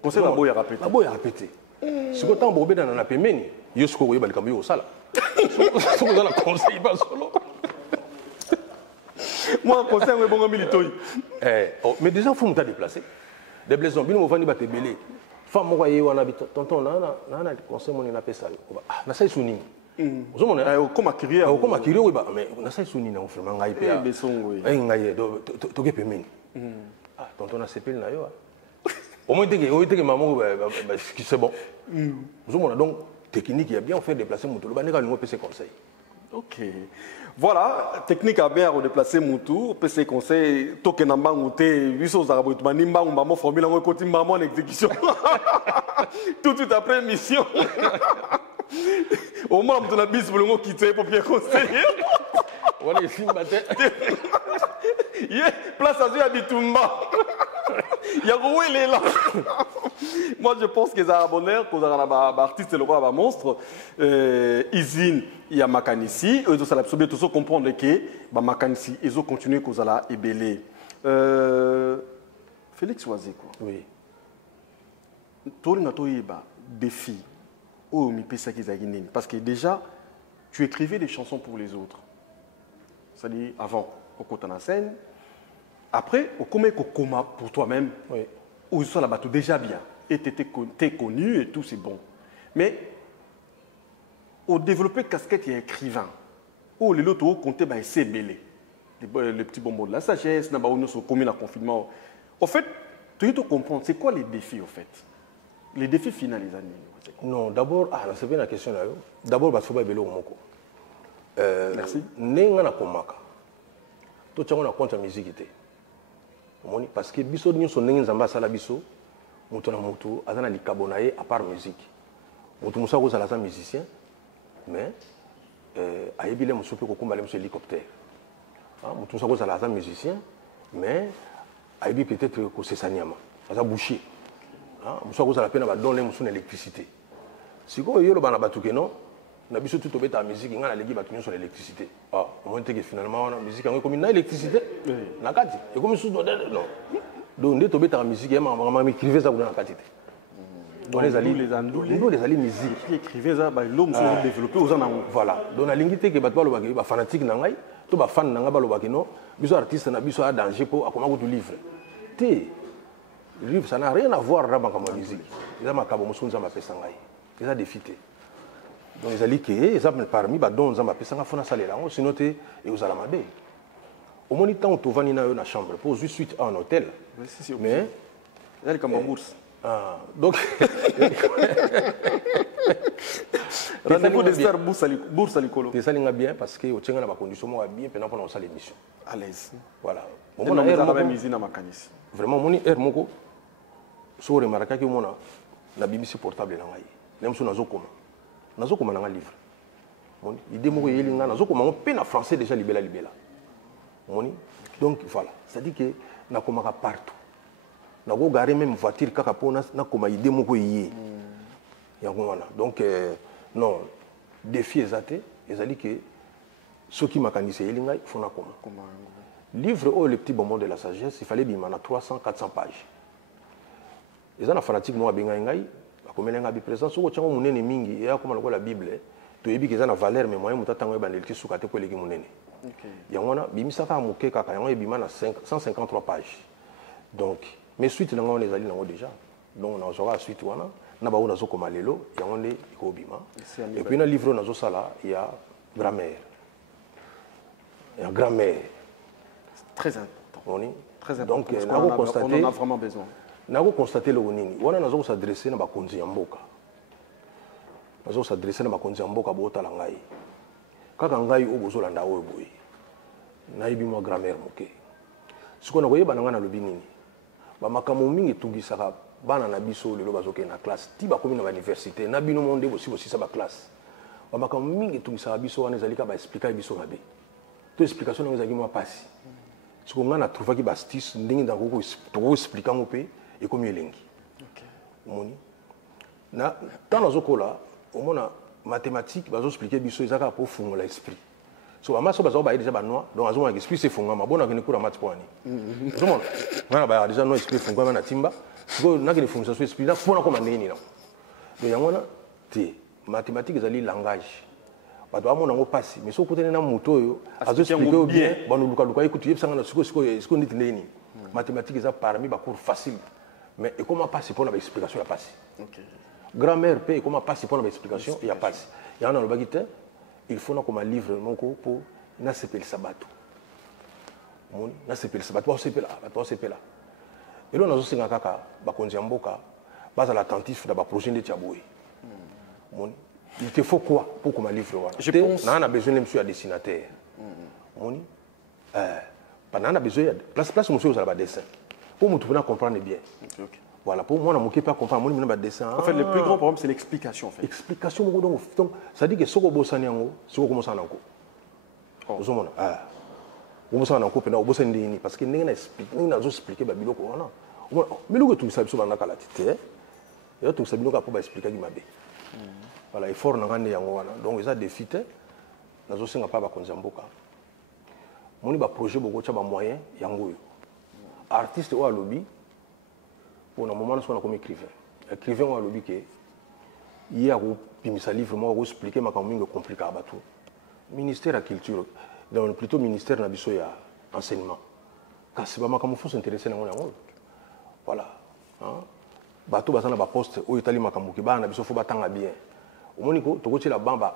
Conseil ba boya répéter. Ba boya répéter. Siko tant bobe dans na pemeni, yo siko ko yeba likambo yo sala. Siko za na conseil ba solo. Moi conseil we bongo militoi. Mais déjà faut me déplacer. Des blessons, bino mo vandi ba te belé. Femme mo ye wana bita tonton na conseil mon na pesa yo. Ah na sai suni. Ozomona okoma kiria okoma kiria we ba mais na sai suni na vraiment ngai pe. Ngai to ke pemeni. Ah tonton na sepel na yo. Au moins que maman c'est bon. Donc technique il a bien fait déplacer mon tour. Le banega nous PC conseil. OK. Voilà, technique a bien redéplacer mon tour, PC conseil token na bangoté, biso za rabot manimba maman formule ngo koti maman en exécution. Tout après mission. Au moins on a bis pour ngo quitter pour bien conseiller. On est ici matin. Place à Dieu Bitumba. Il y a où il est là. Moi je pense que ça a bonheur que ça a artiste le roi monstre Izine il y a Makanisi et ça l'absorber tout ça comprendre que Makanisi ils ont continué que ça là ébélé. Félix Wazeko. Oui. Toi na toi yeba défi oh mi pesa kizaginini parce que déjà tu écrivais des chansons pour les autres. C'est-à-dire avant au côté en scène. Après, au coma pour toi-même, oui. Où ils sont là-bas tout déjà bien. Et tu es connu et tout, c'est bon. Mais au développer casquette et écrivain, où les autres ont compté, c'est belé. Les petits bonbons de la sagesse, nous sommes commis dans le confinement. En fait, tu dois comprendre, c'est quoi les défis, en fait? Les défis finaux, les années. Non, d'abord, c'est bien la question là. D'abord, il faut belé au moko. Merci. Nenga na komaka. Tout le monde a contre la musique. Parce que biso nous sommes nés en bas à la biso, mutu na mutu azana likabonaye à part musique. Mutu musa ko zala musicien, mais ayebile musu pe ko kumbale musu hélicoptère. Ah mutu musa ko zala musicien, mais ayebi peut-être ko sesaniama, aza boucher. Ah musa ko zala pe na ba donner musu na électricité. Siko yelo bana batuke non, na biso tout obeta musique ngana legi batu sur l'électricité. Ah au moins que finalement la musique en comme na électricité. Na kati et comme sous non. Donc dès tobeta la musique maman écrivait ça dans la kati. Donc les alliés musique qui écrivait ça l'homme sont développé aux en voilà. Donc la lingité que batu ba fanatique na ngai, to ba fan na nga ba lobaki non, biso artiste na biso a danger pour akoma ko livre. Té livre ça n'a rien à voir avec la musique. Il a makabo musunza mapesa ngai. Il a défité. Donc les alliés qui sont parmi les dons ont appelé ça fona salaire sinon tu es aux alamabé au moins temps tu vas dans la chambre pour juste suite à un hôtel mais elle comme en bourse donc rendez-vous de star bourse à l'école c'est ça linga bien parce que au tient na ba condition moi bien pendant qu'on a l'émission à l'aise voilà on a la même usine à Makanis vraiment mon air moko so remarquer que mon na BBC portable na ngai même so nazo koma nazo koma na livre moni idée moko yelinga nazo koma pe na français déjà libela moni donc voilà ça dit que na koma partout na go garer même voiture kaka pona na koma idée moko yé yango wana donc non défi exacté ezali que ceux qui makanise yelinga faut na koma livre oh les petits bonbons de la sagesse il fallait bimana 300 400 pages ils ont un fanatique moi benga ngai akomelenga bi présence ko tsango munene mingi ya koma lokola bible to yebi ke za na valeur mais moyen mutata ngo ebandeli ti suka te ko leki munene yango na bimisa ka moke kaka yango ebima na 153 pages donc mais suite na ngo les ali nango déjà donc na zora suite wana na ba ona zokoma lelo yango ne ko bima et puis na livre na zo sala il y a grammaire très important très important donc on en a vraiment besoin nako constater le nini wana nazo s'adresser na bakonzi ya mboka nazo s'adresser na bakonzi ya mboka botala ngai kaka ngai o bozolanda o boye na ibi mo grammaire moke Ce qu'on a voyé dans le binini. Makambo mingi tungisaka bana na biso lelo bazoke na classe. Ti ba komi na université na bino monde aussi ça ba classe. Makambo mingi tungisaka biso wana ezalika ba expliquer biso mabe. To explication na ezaliki moi passi. Ce qu'on a trouvé qui ba astuce ndingi ndako ko expliquer ngopé et comme elengi. OK. Moni. Na dans zokola au mona mathématiques bazo expliquer biso ezaka pour fungola l'esprit. So amaso bazo ba déjà ba noa donc azo ngaki esprit c'est fungama bona kene kura math poani. Tout le monde. Wana ba déjà no esprit fungama na timba. Siko na kene fungola so esprit na pona comme nini na. Donc yangona te mathématiques ezali langage. Bato amona ngo passi mais so kutene na muto yo azo expliquer bien banu luka luka ekuti yebsanga na siko nditi nini. Mathématiques eza parmi ba cours facile. Mais et comment passer pour la explication la passer. OK. Grammaire paix comment passer pour l'explication il y a pas il y en a le bagité il faut comme un livre mon pour na s'appelle sabato mon na s'appelle sabato on s'appelle là et là on a aussi un kaka ba konzi mboka base à l'attentif da ba projet de Tiaboué mon il te faut quoi pour comme un livre voilà je pense on a besoin de monsieur à dessinateur mon pendant on a besoin place monsieur aux ba dessin pour nous trouver comprendre bien. OK. Voilà, pour moi, on ne peut pas comprendre. Moi, dessin. En fait, le plus grand problème, c'est l'explication. En fait. Explication, donc, ça dit que ce que vous avez c'est que vous commencez à en cours. Vous avez vous en cours, vous avez parce que nous avons expliqué le biloko. Mais nous, tout ça, nous avons la tête. Et tout ça, nous avons expliqué le mabé. Voilà, il faut que nous ayons donc, ils ont défi. Nous avons pas de Konzamboka. Mon projet, beaucoup de moyens, yangoyo. Artiste ou à lobby. Pour un moment, on a comme écrivain. Écrivain, on a lobby que il y a un livre, moi, expliquer ma commune compliqué à tout. Ministère de la culture, donc plutôt ministère de la enseignement. Car c'est pas comme faut s'intéresser à moi. Voilà. Bateau basana ba poste au Italie makambuki ba na biso faut batanga bien. Au moniko to kochi la bamba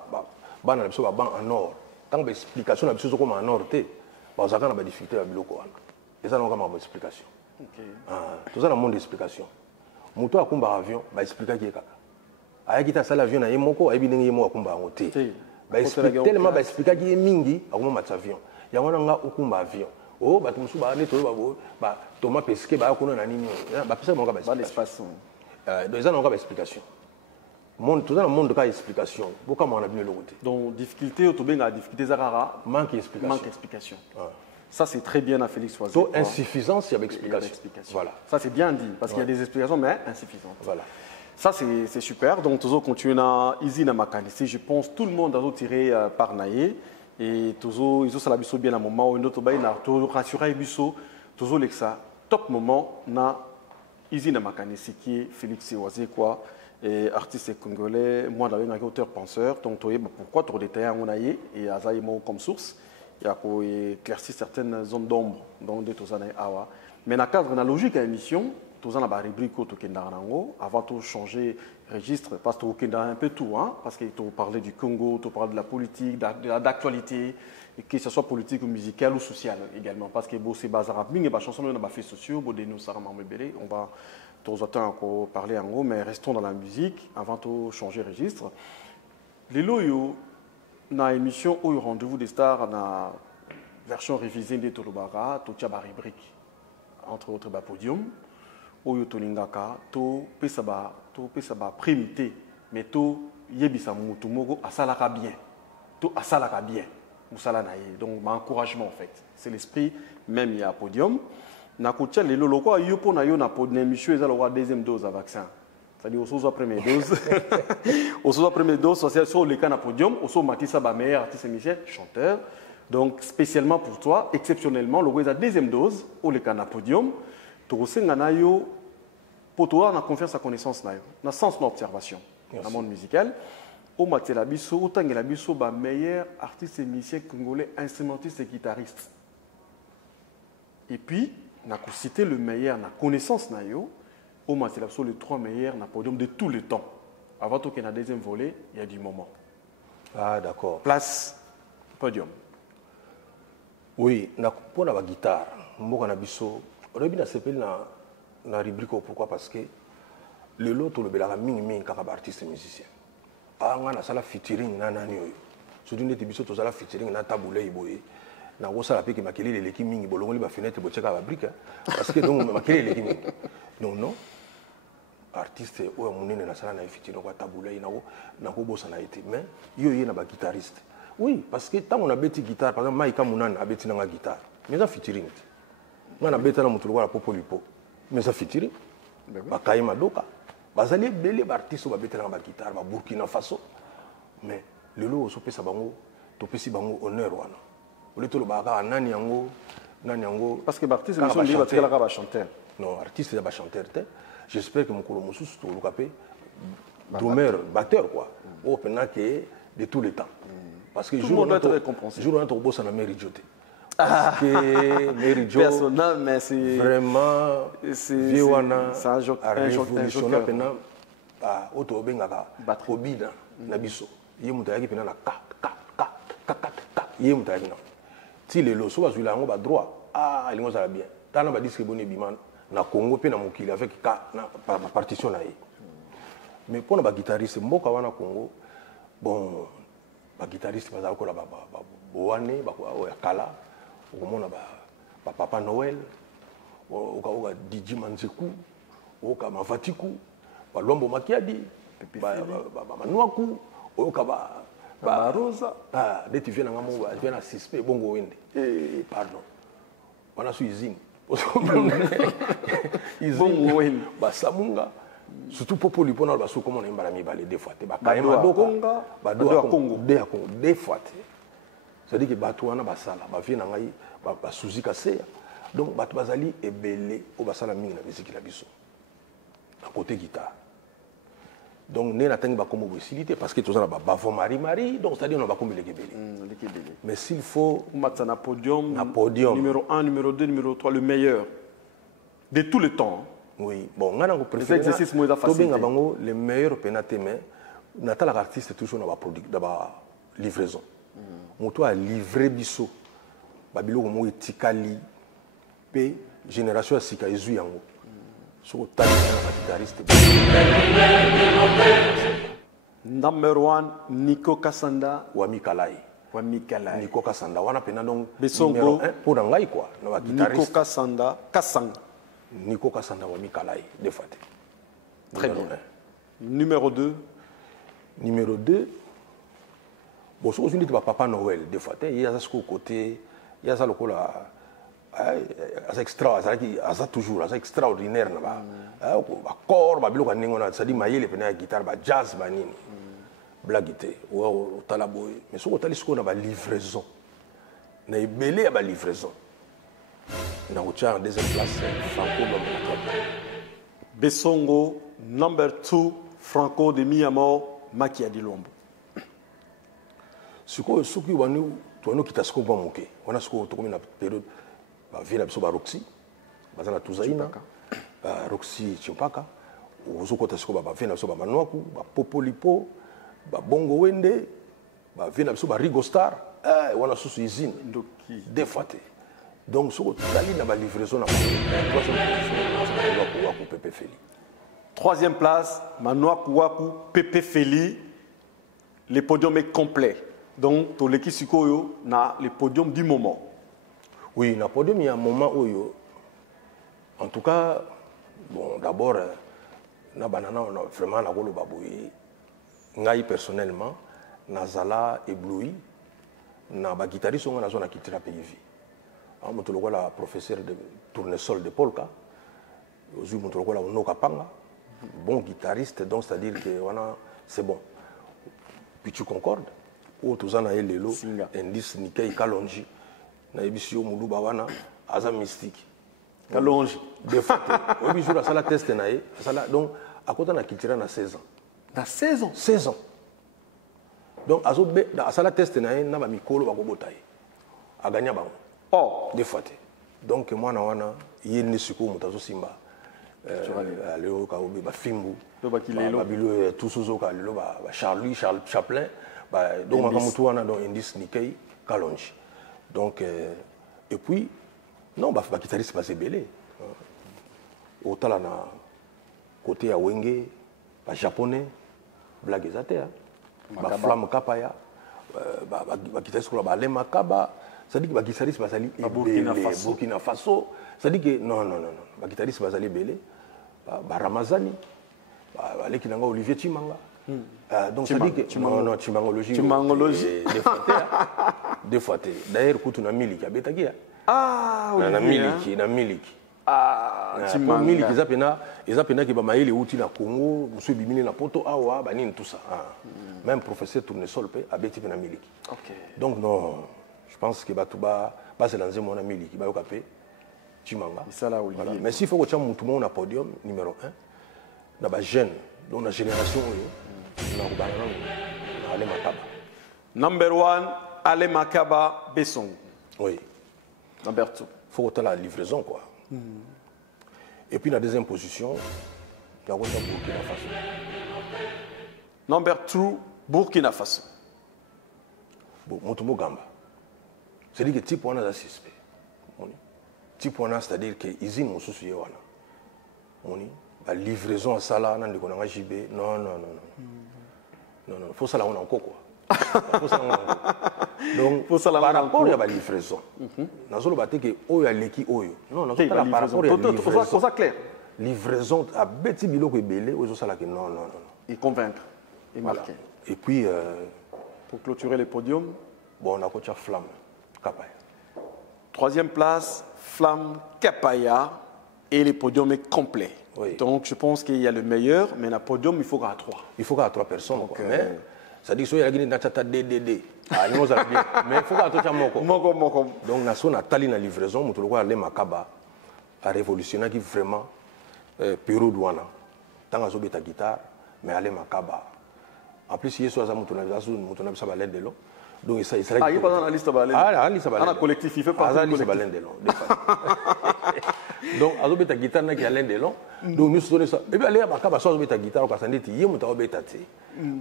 ba na biso ba ban en or. Tant ba explication na biso comme en or té. Ba zaka na ba difficulté ba biloko wana. Et ça non comme explication. OK. Tout ça dans le monde d'explication. Moto akumba avion ba expliquer qui kaka. Aya kita sala avion na yemoko ayibi ndenge yemo akumba ngote. Ba expliquer tellement ba expliquer qui mingi akuma mat avion. Yango nga okumba avion. Oh ba tumusu ba neto ba Thomas pesquer ba kuna na nini. Ba pesa monga ba l'espace. Donc ça non ba explication. Monde tout ça dans le monde de explication. Beaucoup on a bien le côté. Donc difficulté au tobenga difficulté zarara manque d'explication. Manque d'explication. Ça, c'est très bien à Félix Oisé. Donc, insuffisance, il y a explication. Voilà. Ça, c'est bien dit, parce qu'il y a des explications, mais insuffisantes. Voilà. Ça, c'est super. Donc, toujours continuer à Ici, na Makanisi. Je pense tout le monde a tiré par Naye. Et toujours, ils ont ça la bien à un moment où une autre baille, toujours rassuré Bisso, toujours l'exa. Top moment, na Ici, na Makanisi, qui est Félix Oisé, quoi. Et artiste congolais, moi, j'avais un auteur penseur. Donc, pourquoi tu as détaillé en Naye et Azaïmo comme source. Il y a pour éclaircir certaines zones d'ombre dans des années awa. Mais dans le cadre de la logique à l'émission, tous en a la rubrique au Tokendarango, avant de changer registre, parce que Tokenda un peu tout, hein, parce qu'il faut parler du Congo, tu parles de la politique, d'actualité, que ce soit politique ou musicale ou sociale également, parce que c'est bazar, mais les chansons on a fait sociaux, nous ça on va tous encore parler en gros, mais restons dans la musique avant de changer registre. Les loyaux dans l'émission où il y a rendez-vous des stars dans la version révisée de Tolobara, tu as une rubrique, entre autres, le podium, où il y a Tolingaka, tu peux primité, mais tu yebisa mutu mogo asalaka bien, tu asalaka bien, donc encouragement en fait, c'est l'esprit même il y a podium. Na kotia les loko yo pour na yo na podium émission ils ont la deuxième dose à vaccin. C'est-à-dire, au la première dose, au la première dose, c'est sur le cas podium, au Matissa Bamer, artiste Michel, chanteur. Donc, spécialement pour toi, exceptionnellement, le la deuxième dose, au le cas podium, tu as pour toi, on a confiance à connaissance, on a sens d'observation dans le monde musical. Au Matissa Bisso, autant que la Bisso, meilleur artiste musicien congolais, instrumentiste et guitariste. Et puis, on a cité le meilleur, on a connaissance, au Mathieu les 3 meilleurs na podium de tous les temps. Avant qu'il y ait un deuxième volet, il y a du moment. Ah, d'accord. Place, podium. Oui, pour la guitare, on a s'appelle la rubrique pourquoi parce que le lot le belaka mingi comme artiste musicien. Ah, on a ça la featuring na nani yo. Surtout les biso to ça la featuring na Taboulé Iboye. na kosala pe ke makelele eleki mingi bolongoli ba fenêtre botiaka ba brique parce que donc makelele eleki mingi donc non artiste oyo monene na sala na effectivement kwa tabula na ko bossa na été mais yo na ba guitariste oui parce que tant on a bêti guitare par exemple Maïka Mounana a bêti na guitare mais ça featuring moi na bêta na mutu kwa popo lipo mais ça featuring ba Kaima Doka bazali belé ba artiste ba bêti na ba guitare ba Burkina Faso mais lelo so pesa bango to pesi bango honneur wana ole to lo ba ka nani yango parce que ba artiste ils sont liés ba ba chanteur non artiste ba chanteur j'espère que mon colomosus to lo kapé drummer batteur quoi au pena que de tous les temps parce que tout le monde doit être récompensé jour on a bossa na Mary Jo parce que Mary Jo personnel mais c'est vraiment c'est wana c'est un révolutionnaire pena ba auto bengaka obida na biso ye muta yaki pena na ka ye muta yaki na ti lelo so bazwila ngo ba droit lingo ça bien tana ba distribuer biman na Congo pe na mokili avec ka na partition na ye mais pour na guitariste mboka wana Congo bon ba guitariste bazala ko la ba boane ba ko ya kala o mona ba Papa Noël o Didi Manzeku o ka Mavatiku ba Lombo Makiadi ba Manuaku o ka ba Rosa de tu viens na ngamo ba viens na suspect bongo wende pardon wana su izing bongo wende ba Samunga surtout popo lipona ba su comment on embala mi balé deux fois te ba Kaima Dokonga ba do Congo deux fois c'est à dire que bato wana ba sala ba vient na ngai ba Suzy Kaseya donc bato bazali ebele o ba sala mingi na musique na biso à côté guitare donc né na tangi ba comme possibilité parce que tous na ba Bavo Marie donc c'est à dire on va comme les kebele mais s'il faut mettre na podium numéro 1 numéro 2 numéro 3 le meilleur de tous les temps. Oui, bon, on a un préféré. Les exercices moins faciles. Les meilleurs pénatés, mais Natal artiste toujours dans la production, dans la livraison. Mon toit a livré biso, babilo como etikali, pe génération à sika ezu yango. Sur le talent guitariste. Number 1, Nico Kassanda. Wami Kalai. Nico Kassanda. Wana pena donc numéro 1 pour ngai quoi. Nico Kassanda. Nico Kassanda Wami Kalai, deux fois. Très bien. Numéro 2. Numéro 2. Bon, si on dit Papa Noël, deux fois, il y a ça côté, il y a ça le coup là, c'est extra, c'est toujours, c'est extraordinaire là-bas. Corps, babilo quand on ça dit mailler les pénales guitare, jazz, manini, blaguité, ou talaboy. Mais si on t'a dit ce qu'on a la livraison, on a belé à la livraison. On a en deuxième place Franco Bessongo, number 2, Franco de Miamor, Makiadi Lombo. Ce qui est nous, nous qui t'as pas manqué. On a ce qu'on a une période, vient à Roxy, Bazana Touzaïna, Roxy Chimpaka, ou Zoko Tasco, vient à Manoaku, Popolipo, Bongo Wende, vient à Rigo Star, on a sous usine, défaté. Donc, ce qu'on a la livraison, troisième place, Manoaku Waku, Pepe Feli, le podium est complet. Donc, pour l'équipe Sikoyo, on a le podium du moment. Oui, le podium, il y a un moment où, en tout cas, bon, d'abord, on a vraiment la rôle baboué. Moi, personnellement, Nazala ébloui. Na ba guitariste, on a zone qui tire pays vie. On a la professeur de tournesol de polka. Aujourd'hui, on a la Noka Panga. Bon guitariste, donc c'est-à-dire que c'est bon. Puis tu concordes. Ou tous en aïe lelo, indice Nikkei Kalonji, na ebisio muluba wana, aza mystique. Kalonji. Des fois, au bijou la sala test naïe, donc à côté na kitira na 16 ans. Na 16 ans. 16 ans. Donc à la sala test naïe, na ba mikolo ba kobotaye. A gagner bango. Oh, des fois. Donc moi na wana, yene siko mutazo simba. Léo Kaobe ba Fimbu. Ba bilo tout sozoka lelo ba Charles Chaplin. Donc, on a un indice Nikkei Kalonji. Donc, et puis, non, le guitariste va se belé. Autant là, côté à Wenge, le japonais, blague et la flamme kapaya, le guitariste va aller Makaba, C'est-à-dire que les guitaristes basali Burkina Faso. C'est-à-dire que non. Les guitaristes basali belé, Ramazani, les Olivier Chimanga. Donc c'est-à-dire que non, Chimangologie. Des fois, d'ailleurs, quand on a miliki, ah oui. Na miliki. Ah, miliki ils appellent qui bamaïli outi na Congo, monsieur bimini na poto awa, banine tout ça. Même professeur Tournesol pe abeti na miliki. OK. Donc non, je pense que Batouba va se lancer mon ami qui va au capé Chimanga. Voilà. Mais s'il faut que tu aies tout le monde au podium numéro 1, dans la jeune, dans la génération, Ale Makaba. Number 1, Ale Makaba Besson. Oui. Number 2. Il faut que tu aies la livraison, quoi. Et puis la deuxième position, il y a Burkina Faso. Number 2, Burkina Faso. Motumo Gamba. C'est-à-dire que type on a suspect. Type on a, c'est-à-dire que ils ont sous la livraison à ça là, non. Faut ça là on a encore quoi. Donc par rapport à la livraison. Nous allons battre que oyo leki oyo. Non, par rapport à la livraison. Ça clair. Livraison à Betty Bilo que belé oyo ça là que non. Et convaincre et marquer. Et puis pour clôturer les podiums, bon on a coach Flamme Kapaya. Troisième place, Flamme Kapaya et le podium est complet. Oui. Donc je pense qu'il y a le meilleur, mais le podium il faut qu'il y ait 3. Il faut qu'il y ait 3 personnes. Donc, mais ça dit que il y a des DDD. Mais il faut qu'il y ait Moko. Donc nous avons tali na livraison, nous avons Ale Makaba a révolutionné vraiment Pérou Douana. Tant que j'ai guitare, mais Ale Makaba. En plus, il y a des l'aide de l'eau. Donc, ça, il y a pas dans la liste balène. La liste balène. Un collectif, il fait partie du collectif. Donc, azobe ta guitare na qui a l'aide de l'eau. Donc, nous sommes ça. Et puis, aller à Makaba, soit azobe ta guitare, parce que tu es bêté.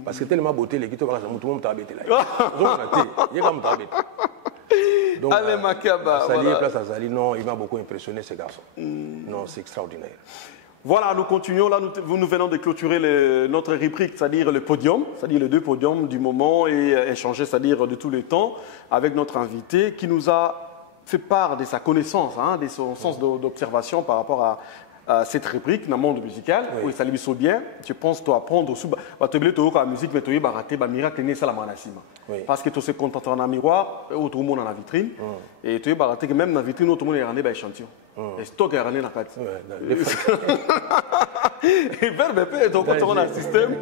Parce que tellement beauté, les guitares, tout le monde t'a bêté là. Il y a comme t'a bêté. Donc, Ale Makaba. Azali, place Azali, non, il m'a beaucoup impressionné ce garçon. Non, c'est extraordinaire. Voilà, nous continuons. Là, nous venons de clôturer notre rubrique, c'est-à-dire le podium, c'est-à-dire les 2 podiums du moment et échanger, c'est-à-dire de tous les temps, avec notre invité qui nous a fait part de sa connaissance, de son sens d'observation par rapport à cette rubrique dans le monde musical. Oui, ça lui saute bien. Je pense que apprendre aussi, tu as la musique, mais tu as raté le miracle, c'est la manasima. Parce que tu se contentes dans le miroir, tout le monde dans la vitrine, et tu as raté que même dans la vitrine, tout le monde est rendu échantillon. Et stock est rendu dans la carte. Et vers BP, donc quand on a un système,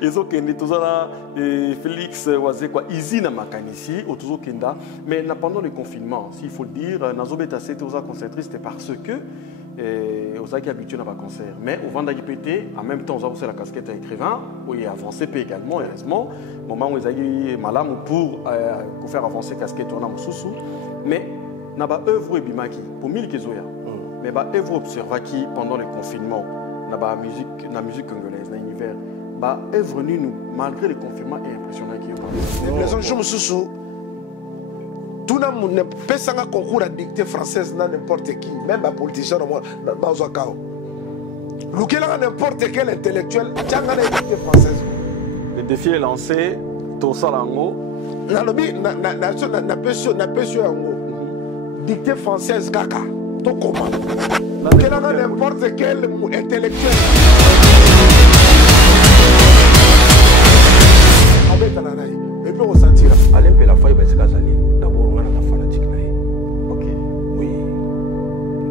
ils ont kendu tout ça Félix Wazé quoi, easy na makanisi, au tout kenda. Mais pendant le confinement, s'il faut le dire, Nazobeta c'était aux concentrés, c'était parce que aux qui habitués à concert. Mais au Vanda PT, en même temps, on a aussi la casquette écrivain, où il a avancé également, heureusement. Moment où ils ont malam pour faire avancer casquette, on a Moussoussou. Mais n'a pas œuvre bimaki pour 1000 kezoya. Mais bah œuvre observa qui pendant le confinement, la musique congolaise, dans l'univers, bah œuvre nous malgré le confinement est impressionnant qui est. L'impression je me suis tout le monde ne peut pas concours à dictée française dans n'importe qui, même un politicien dans un cas. N'importe quel intellectuel, tu as une dictée française. Le défi est lancé, Tossalango. Dictée française, caca. Ton comment? N'importe quel intellectuel. Et puis on sentira. Alain Pela Faye, c'est Kazali. D'abord, on a la fanatique. Ok. Oui.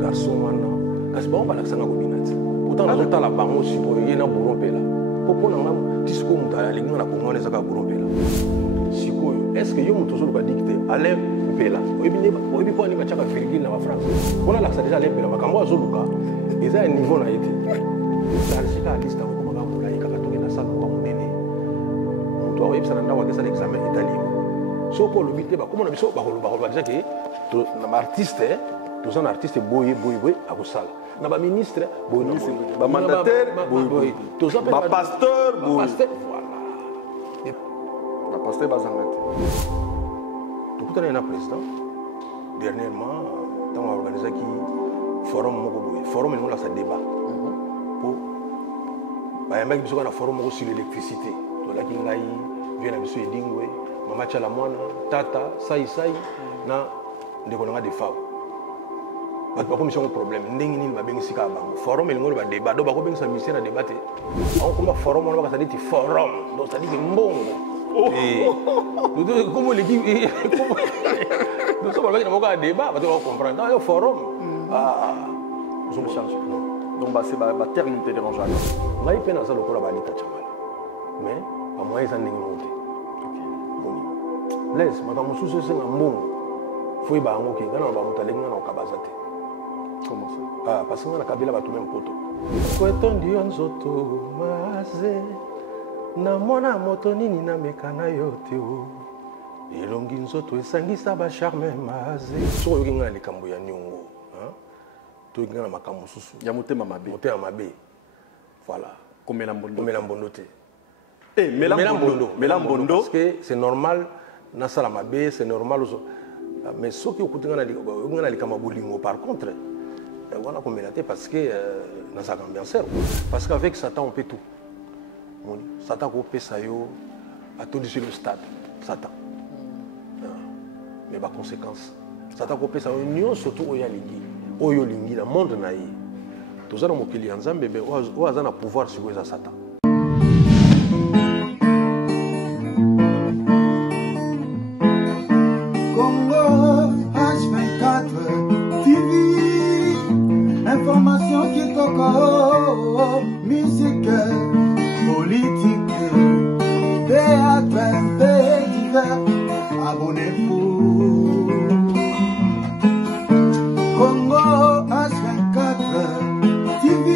Garçon, on a. Parce que on va l'accent à Gobinati. Pourtant, on a la banque aussi. Il y a un bourron Pela. Pourquoi on a un discours où on a les gens qui ont un bourron Pela? Est-ce que vous toujours dicté Alain Pela? Oui, bien, on va aller à Virgile en France. On a l'accent déjà Alain Pela. Quand moi, je Zoluka, ils ont un niveau là. C'est la liste de Komaga, il y a un salle où on est né. On doit ça dans un examen italien. So pour le bité, comment on a dit ça? On va dire que un artiste, tous un artiste boy à Boussal. On a un ministre, boy, un mandataire, boy, un pasteur, boy. La pasteur Bazangate. Tout le temps, il y a un président. Dernièrement, on a organisé un forum. Forum, il y a un débat. Il y a un forum sur l'électricité. Il y a un forum sur Dingwe, Mama Chalamwana, Tata, Sai, na ndeko na nga de fao bato bakomisa ngo problème ndenge nini babengisika bango forum elingo lo badébat do bakobengisa misien na débat te akokomba forum wana bakasa neti forum donc ça dit que mbongo comme l'équipe nous sommes là dans un débat bato bakomprendre yo forum Ils ont changé. Donc c'est le terme qui te dérange. ngai mpe naza lokola balita chamala mais bamoyen eza ndenge moko te blaise makambo mosusu esenga mbongo fo yeba yango ke nga na bamoto alengi nga na okabaza te Comment ça? parce que nga na kabila bato meme poto kwetondi yo nzoto maze namona moto nini nameka na yo te o elongi nzoto esangisa bacharme maze soki oyoki nga na likambo ya niongo toyoki nga na makambo mosusu ya motema mabe. motema mabe voilà Komela mbondo. komela mbondo te Mela mbondo. parce que c'est normal nasala mabe c'est normal aussi mais soki okuti nga na likambo ya bolingo par contre wana komela te parce que nazalaka ambianceur parce qu'avec Satan on peut tout Satan kopesa yo atondisi le stade Satan mais baconséquence Satan kopesa yo nyonso to oyo alingi oyo olingi na monde na ye toza na mokili ya nzambe me oyo aza na pouvoir sikoyo eza Satan. Congo H24 TV, information qui coco, musique, politique, théâtre, pays divers, abonnez-vous. Congo H24 TV,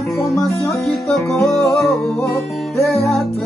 information qui coco, théâtre,